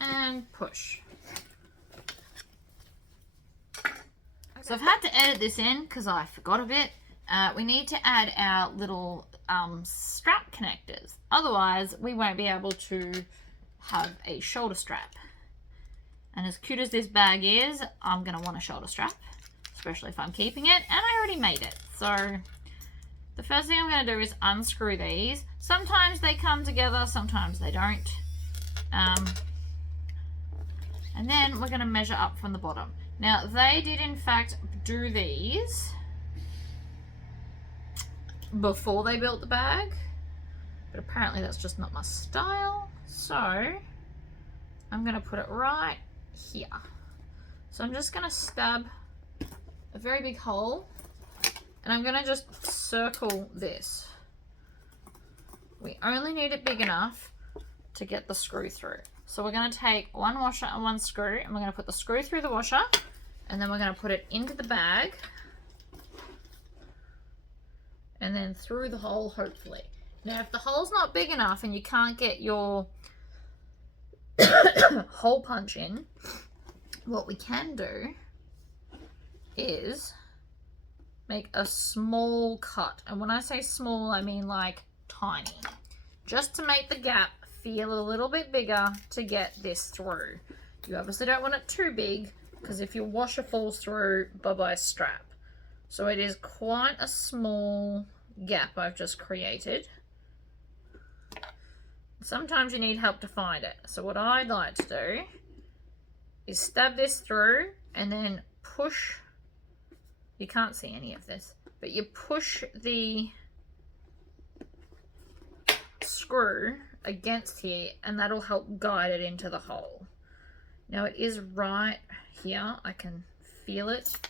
And push. So I've had to edit this in because I forgot a bit. We need to add our little strap connectors. Otherwise, we won't be able to have a shoulder strap. And as cute as this bag is, I'm going to want a shoulder strap, especially if I'm keeping it. And I already made it. So the first thing I'm going to do is unscrew these. Sometimes they come together, sometimes they don't. And then we're going to measure up from the bottom. Now, they did in fact do these before they built the bag, but apparently that's just not my style. So I'm going to put it right here. So I'm just going to stab a very big hole, and I'm going to just circle this. We only need it big enough to get the screw through. So we're going to take one washer and one screw, and we're going to put the screw through the washer, and then we're going to put it into the bag, and then through the hole, hopefully. Now, if the hole's not big enough and you can't get your hole punch in, what we can do is make a small cut. And when I say small, I mean like tiny. Just to make the gap feel a little bit bigger to get this through. You obviously don't want it too big, because if your washer falls through, bye-bye strap. So it is quite a small gap I've just created. Sometimes you need help to find it. So what I'd like to do is stab this through and then push. You can't see any of this, but you push the screw against here, and that'll help guide it into the hole. Now it is right here. I can feel it.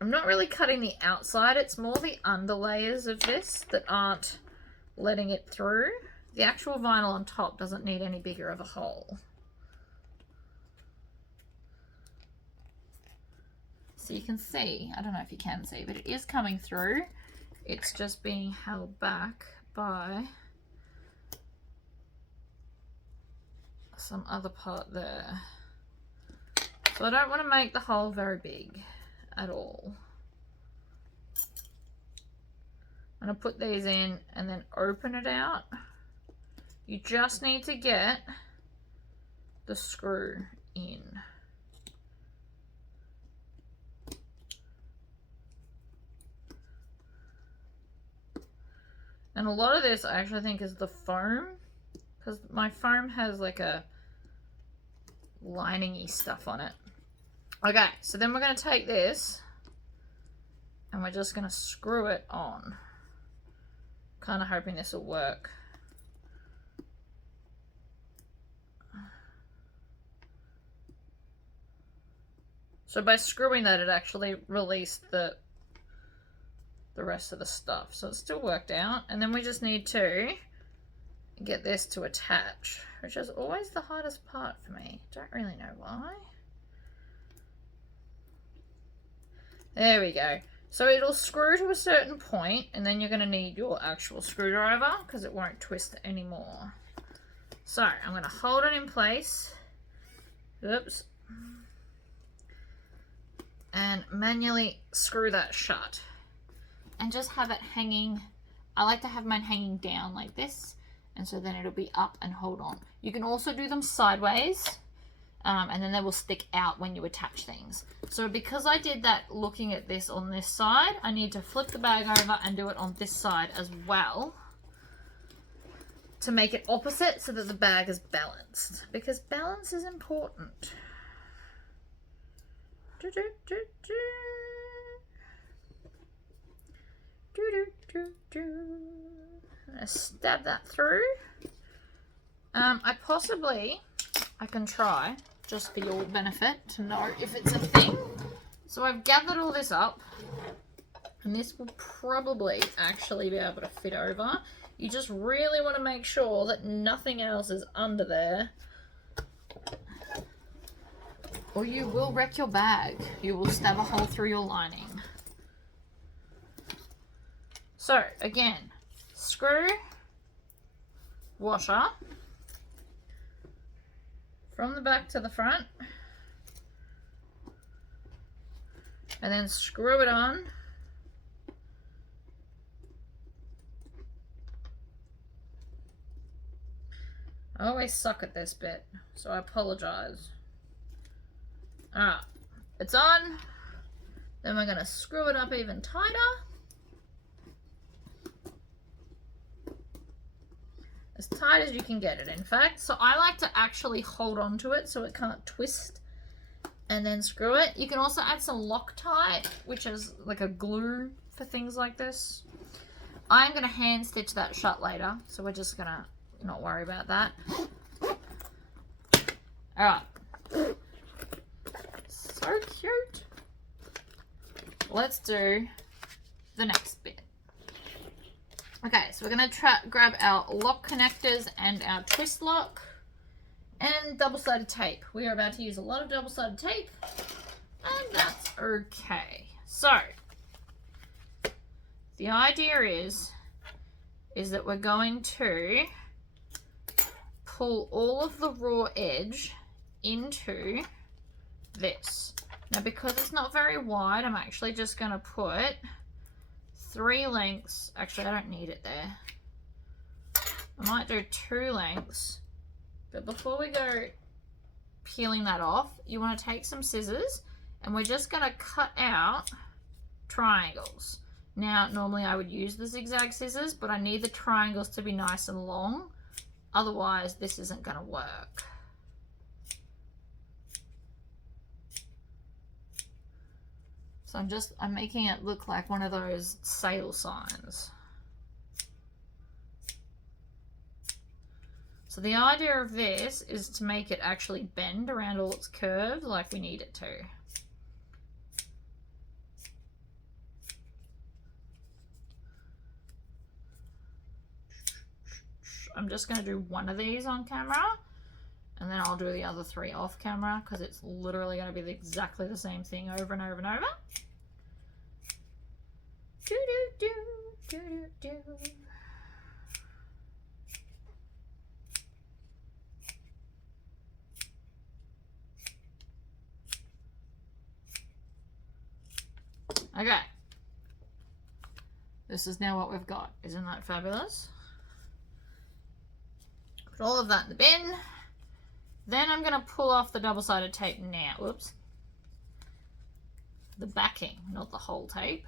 I'm not really cutting the outside. It's more the underlayers of this that aren't letting it through. The actual vinyl on top doesn't need any bigger of a hole. So you can see, I don't know if you can see, but it is coming through. It's just being held back by some other part there. So I don't want to make the hole very big at all. I'm going to put these in and then open it out. You just need to get the screw in. And a lot of this I actually think is the foam, because my foam has like a lining-y stuff on it. Okay, so then we're going to take this and we're just going to screw it on. Kind of hoping this will work. So by screwing that, it actually released the rest of the stuff. So it still worked out. And then we just need to get this to attach, which is always the hardest part for me. Don't really know why. There we go. So it'll screw to a certain point, and then you're going to need your actual screwdriver because it won't twist anymore. So I'm going to hold it in place. Oops. And manually screw that shut. And just have it hanging. I like to have mine hanging down like this, and so then it'll be up and hold on. You can also do them sideways, and then they will stick out when you attach things. So because I did that looking at this on this side, I need to flip the bag over and do it on this side as well to make it opposite so that the bag is balanced, because balance is important. I'm gonna stab that through. I can try, just for your benefit, to know if it's a thing. So I've gathered all this up, and this will probably actually be able to fit over. You just really want to make sure that nothing else is under there, or you will wreck your bag. You will stab a hole through your lining. So again, screw, washer, from the back to the front, and then screw it on. I always suck at this bit, so I apologize. Alright, it's on. Then we're going to screw it up even tighter. As tight as you can get it, in fact. So I like to actually hold on to it so it can't twist and then screw it. You can also add some Loctite, which is like a glue for things like this. I'm going to hand stitch that shut later, so we're just going to not worry about that. Alright. So cute. Let's do the next bit. Okay, so we're going to grab our lock connectors and our twist lock and double-sided tape. We are about to use a lot of double-sided tape, and that's okay. So, the idea is that we're going to pull all of the raw edge into this. Now, because it's not very wide, I'm actually just going to put 3 lengths. Actually, I don't need it there. I might do 2 lengths. But before we go peeling that off, you want to take some scissors and we're just going to cut out triangles. Now, normally I would use the zigzag scissors, but I need the triangles to be nice and long. Otherwise, this isn't going to work. So I'm making it look like one of those sale signs. So the idea of this is to make it actually bend around all its curves like we need it to. I'm just going to do one of these on camera, and then I'll do the other 3 off camera because it's literally going to be exactly the same thing over and over and over. Do do do do do do. Okay. This is now what we've got. Isn't that fabulous? Put all of that in the bin. Then I'm going to pull off the double-sided tape now. Whoops. The backing, not the whole tape.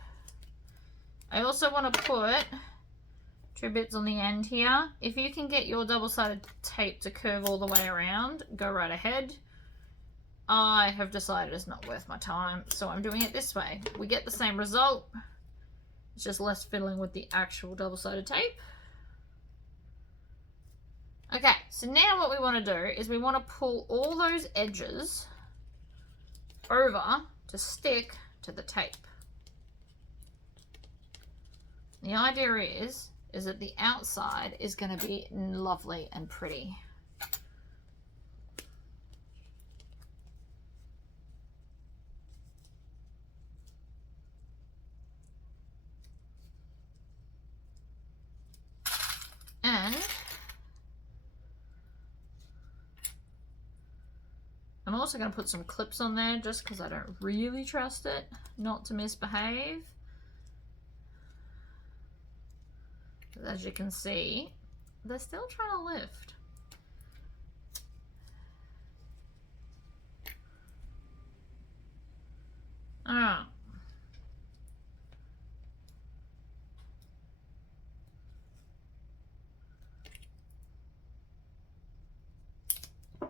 I also want to put 2 bits on the end here. If you can get your double-sided tape to curve all the way around, go right ahead. I have decided it's not worth my time, so I'm doing it this way. We get the same result. It's just less fiddling with the actual double-sided tape. Okay, so now what we want to do is we want to pull all those edges over to stick to the tape. The idea is that the outside is going to be lovely and pretty. And I'm also going to put some clips on there just because I don't really trust it not to misbehave. As you can see, they're still trying to lift. Ah.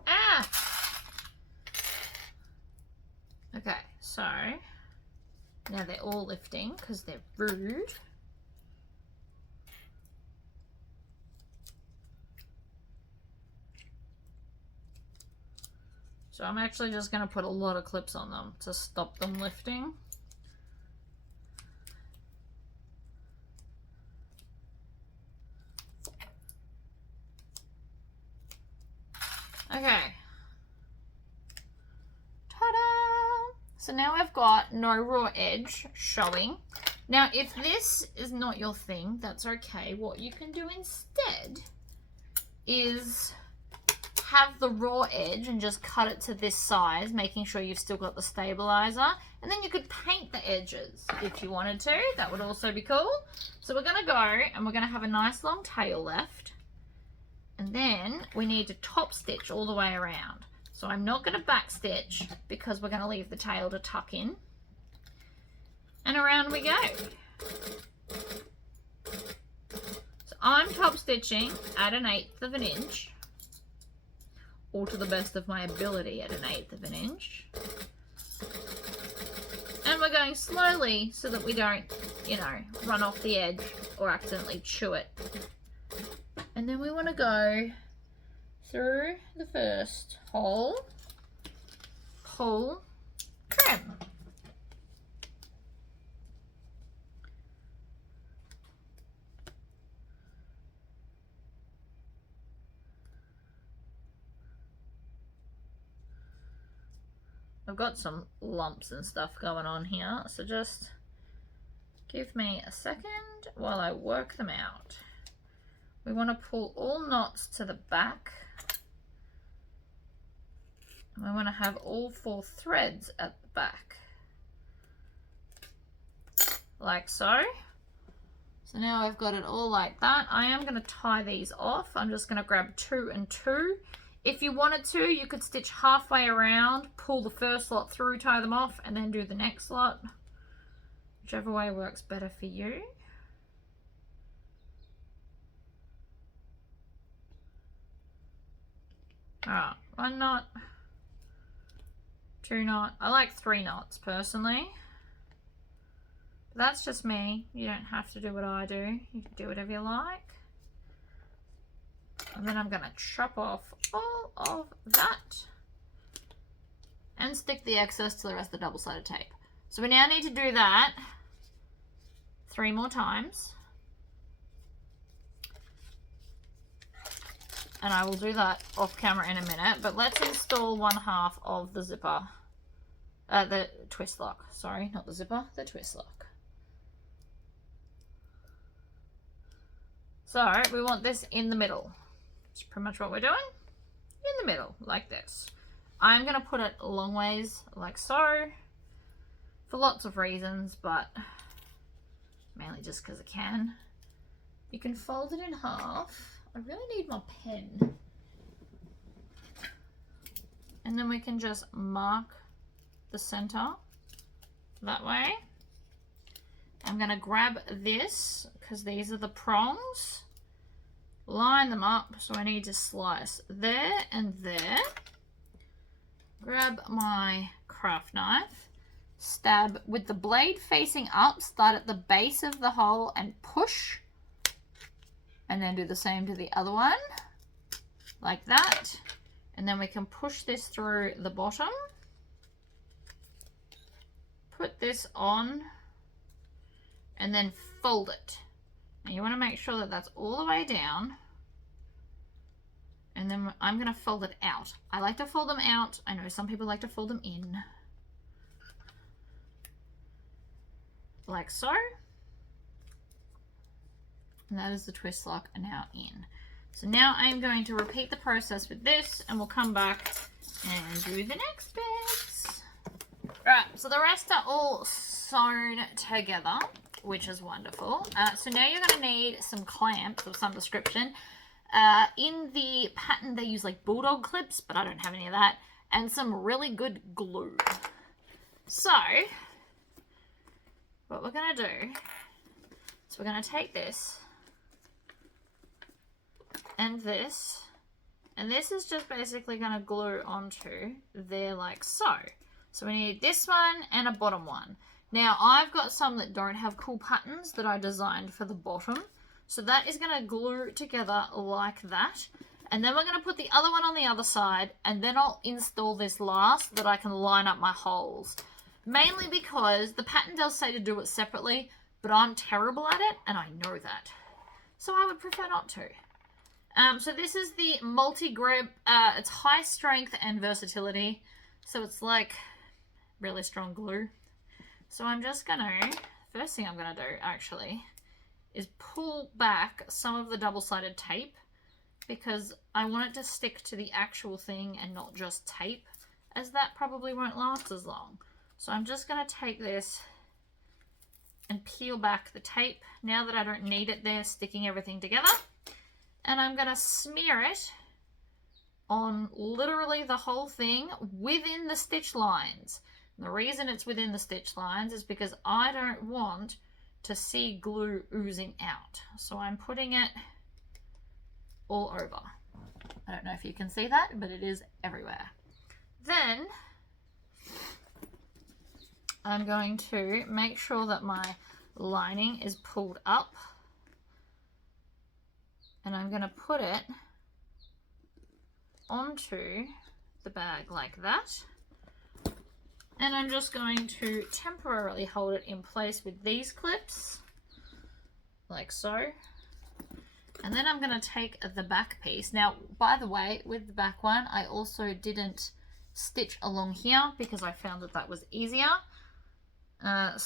Ah! Okay, so now they're all lifting because they're rude. So I'm actually just going to put a lot of clips on them to stop them lifting. Okay. Ta-da! So now I've got no raw edge showing. Now, if this is not your thing, that's okay. What you can do instead is have the raw edge and just cut it to this size, making sure you've still got the stabilizer, and then you could paint the edges if you wanted to. That would also be cool. So we're going to go and we're going to have a nice long tail left, and then we need to top stitch all the way around. So I'm not going to back stitch because we're going to leave the tail to tuck in, and around we go. So I'm top stitching at 1/8 of an inch, or to the best of my ability at 1/8 of an inch. we're going slowly so that we don't, you know, run off the edge or accidentally chew it. And then we want to go through the first hole, pull, trim. I've got some lumps and stuff going on here, so just give me a second while I work them out. We want to pull all knots to the back. And we want to have all 4 threads at the back. Like so. So now I've got it all like that. I am going to tie these off. I'm just going to grab 2 and 2. If you wanted to, you could stitch halfway around, pull the first lot through, tie them off, and then do the next lot. Whichever way works better for you. Alright, 1 knot, 2 knot. I like 3 knots personally. But that's just me. You don't have to do what I do. You can do whatever you like. And then I'm going to chop off all of that and stick the excess to the rest of the double-sided tape. So we now need to do that 3 more times. And I will do that off camera in a minute, but let's install 1/2 of the zipper, the twist lock. Sorry, not the zipper, the twist lock. So we want this in the middle. That's pretty much what we're doing. In the middle, like this. I'm going to put it a long ways, like so, for lots of reasons, but mainly just because I can. You can fold it in half. I really need my pen. And then we can just mark the center that way. I'm going to grab this, because these are the prongs. Line them up, so I need to slice there and there. Grab my craft knife, stab with the blade facing up, start at the base of the hole and push, and then do the same to the other one, like that. And then we can push this through the bottom, put this on, and then fold it. Now you want to make sure that that's all the way down, and then I'm going to fold it out. I like to fold them out. I know some people like to fold them in. Like so. And that is the twist lock now in. So now I'm going to repeat the process with this, and we'll come back and do the next bits. Right, so the rest are all sewn together, which is wonderful. So now you're going to need some clamps of some description. In the pattern, they use like bulldog clips, but I don't have any of that, and some really good glue. So what we're going to do is we're going to take this and this is just basically going to glue onto there like so. So we need this one and a bottom one. Now I've got some that don't have cool patterns that I designed for the bottom. So that is going to glue together like that. And then we're going to put the other one on the other side, and then I'll install this last so that I can line up my holes. Mainly because the pattern does say to do it separately, but I'm terrible at it and I know that. So I would prefer not to. So this is the multi-grip, it's high strength and versatility. So it's like really strong glue. So I'm just going to, first thing I'm going to do actually is pull back some of the double-sided tape, because I want it to stick to the actual thing and not just tape, as that probably won't last as long. So I'm just going to take this and peel back the tape now that I don't need it there sticking everything together, and I'm going to smear it on literally the whole thing within the stitch lines. And the reason it's within the stitch lines is because I don't want to see glue oozing out. So I'm putting it all over. I don't know if you can see that, but it is everywhere. Then I'm going to make sure that my lining is pulled up, and I'm going to put it onto the bag like that. And I'm just going to temporarily hold it in place with these clips, like so. And then I'm going to take the back piece. Now, by the way, with the back one, I also didn't stitch along here because I found that that was easier. Not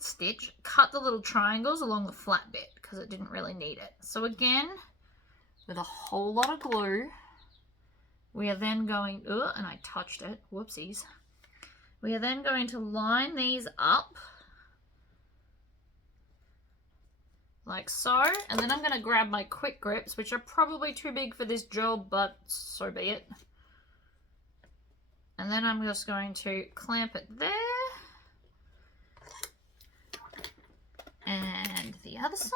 stitch, cut the little triangles along the flat bit because it didn't really need it. So again, with a whole lot of glue, we are then going, and I touched it, whoopsies. We are then going to line these up like so, and then I'm going to grab my quick grips, which are probably too big for this job, but so be it. And then I'm just going to clamp it there. And the other side,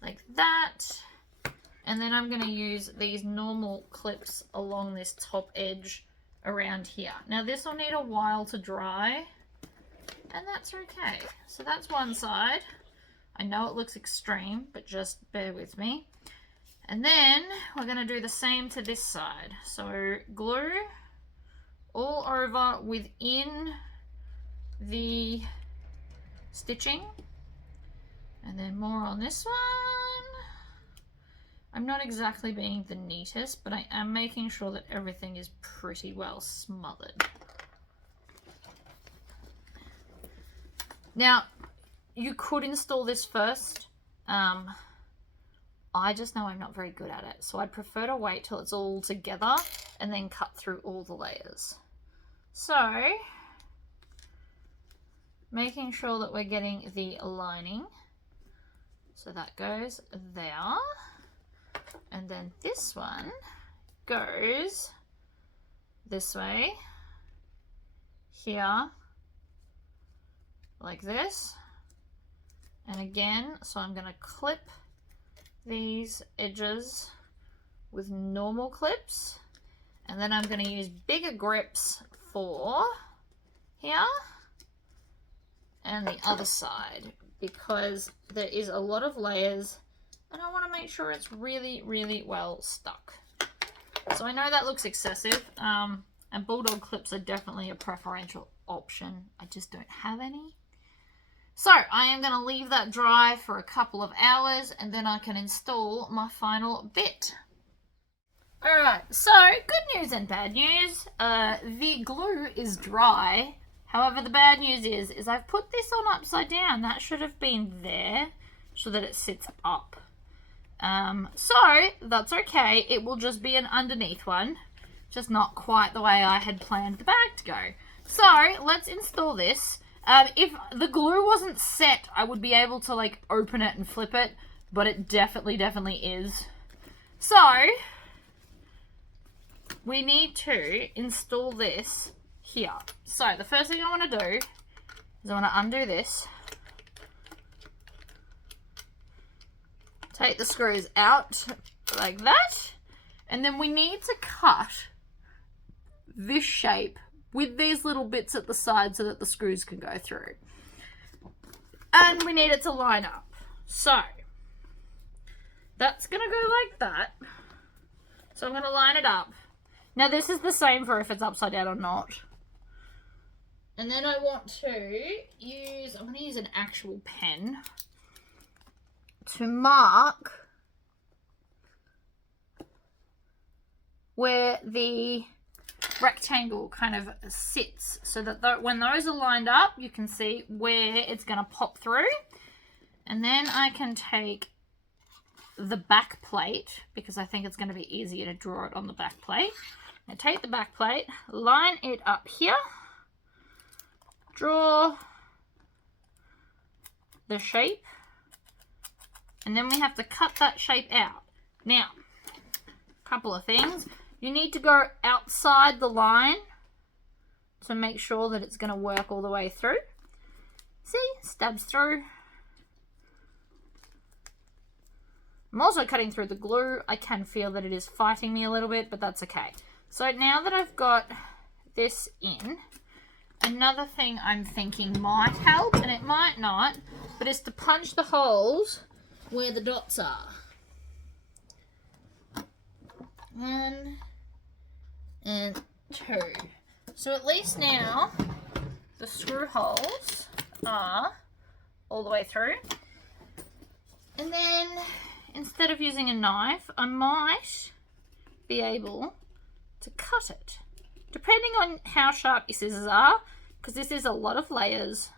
like that. And then I'm going to use these normal clips along this top edge around here. Now this will need a while to dry, and that's okay. So that's one side. I know it looks extreme, but just bear with me. And then we're going to do the same to this side. So glue all over within the stitching, and then more on this one. I'm not exactly being the neatest, but I am making sure that everything is pretty well smothered. Now, you could install this first. I just know I'm not very good at it, so I'd prefer to wait till it's all together and then cut through all the layers. So, making sure that we're getting the lining. So that goes there. And then this one goes this way, here, like this. And again, so I'm going to clip these edges with normal clips. And then I'm going to use bigger grips for here and the other side, because there is a lot of layers and I want to make sure it's really, really well stuck. So I know that looks excessive, and bulldog clips are definitely a preferential option. I just don't have any. So I am going to leave that dry for a couple of hours, and then I can install my final bit. Alright, so good news and bad news. The glue is dry. However, the bad news is I've put this on upside down. That should have been there so that it sits up. So that's okay. It will just be an underneath one. Just not quite the way I had planned the bag to go. So let's install this. If the glue wasn't set, I would be able to like open it and flip it, but it definitely is. So we need to install this here. So the first thing I want to do is I want to undo this. Take the screws out like that. And then we need to cut this shape with these little bits at the side so that the screws can go through. And we need it to line up. So that's going to go like that. So I'm going to line it up. Now this is the same for if it's upside down or not. And then I want to use, I'm going to use an actual pen to mark where the rectangle kind of sits, so that when those are lined up, you can see where it's going to pop through. And then I can take the back plate, because I think it's going to be easier to draw it on the back plate. I take the back plate, line it up here, draw the shape, and then we have to cut that shape out. Now, a couple of things. You need to go outside the line to make sure that it's going to work all the way through. See? Stabs through. I'm also cutting through the glue. I can feel that it is fighting me a little bit, but that's okay. So now that I've got this in, another thing I'm thinking might help, and it might not, but it's to punch the holes where the dots are. 1 and 2. So at least now the screw holes are all the way through. And then instead of using a knife, I might be able to cut it, depending on how sharp your scissors are, because this is a lot of layers.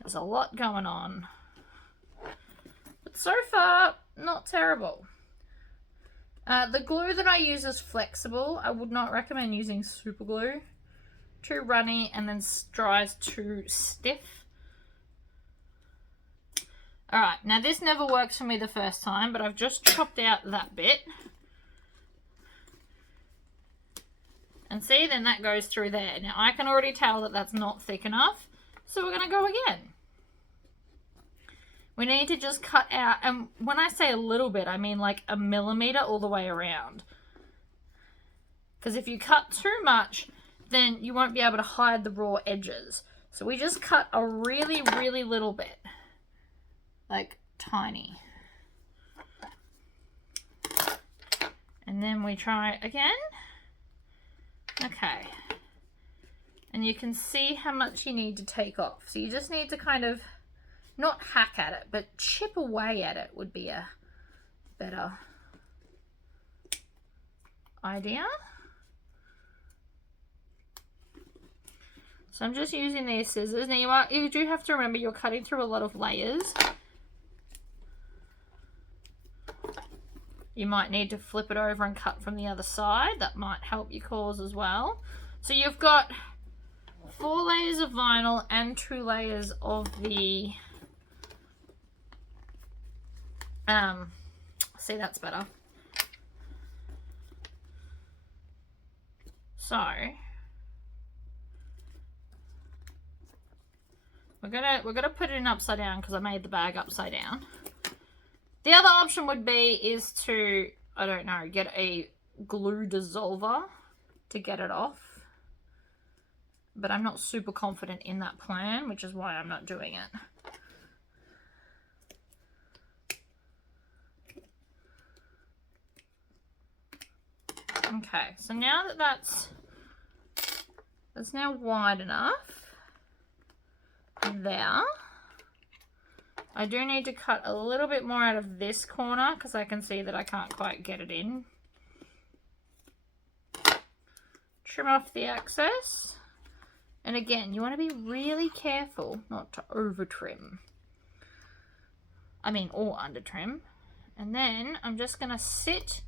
There's a lot going on. But so far, not terrible. The glue that I use is flexible. I would not recommend using super glue. Too runny and then dries too stiff. Alright, now this never works for me the first time, but I've just chopped out that bit. And see, then that goes through there. Now I can already tell that that's not thick enough, so we're going to go again. We need to just cut out, and when I say a little bit, I mean like a millimeter all the way around. Because if you cut too much, then you won't be able to hide the raw edges. So we just cut a really, really little bit. Like tiny. And then we try again. Okay. And you can see how much you need to take off. So you just need to kind of not hack at it, but chip away at it would be a better idea. So I'm just using these scissors. Now you do have to remember you're cutting through a lot of layers. You might need to flip it over and cut from the other side. That might help your cause as well. So you've got 4 layers of vinyl and 2 layers of the see, that's better. So we're gonna put it in upside down because I made the bag upside down. The other option would be is to, I don't know, get a glue dissolver to get it off. But I'm not super confident in that plan, which is why I'm not doing it. Okay, so now that that's now wide enough there, I do need to cut a little bit more out of this corner because I can see that I can't quite get it in. Trim off the excess. And again, you want to be really careful not to over trim. Or under trim. And then I'm just going to sit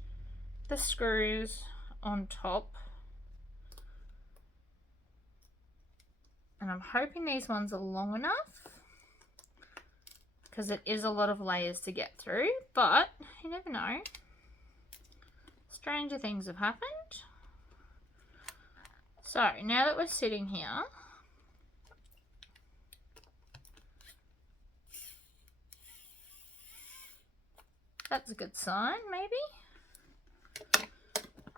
the screws on top. And I'm hoping these ones are long enough, because it is a lot of layers to get through, but you never know. Stranger things have happened. So now that we're sitting here, that's a good sign, maybe.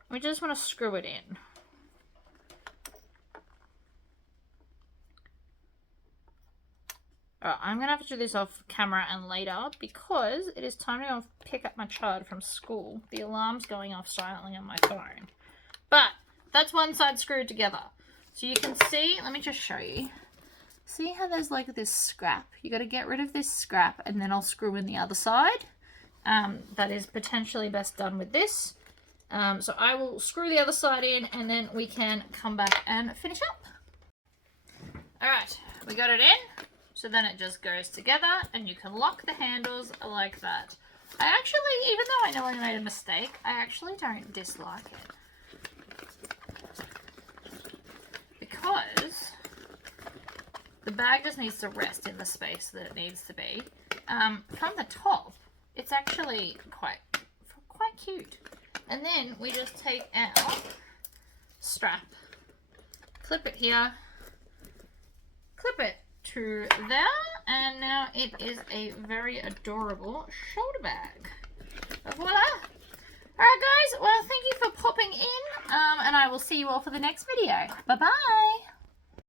We just want to screw it in. Alright, I'm going to have to do this off camera and later because it is time to go pick up my child from school. The alarm's going off silently on my phone. But that's one side screwed together. So you can see, let me just show you. See how there's like this scrap? You got to get rid of this scrap and then I'll screw in the other side. That is potentially best done with this. So I will screw the other side in and then we can come back and finish up. Alright, we got it in. So then it just goes together and you can lock the handles like that. I actually, even though I know I made a mistake, I actually don't dislike it. Because the bag just needs to rest in the space that it needs to be. From the top, it's actually quite cute. And then we just take our strap, clip it here, clip it to there, and now it is a very adorable shoulder bag. Voila! Alright guys, well thank you for popping in, and I will see you all for the next video. Bye bye!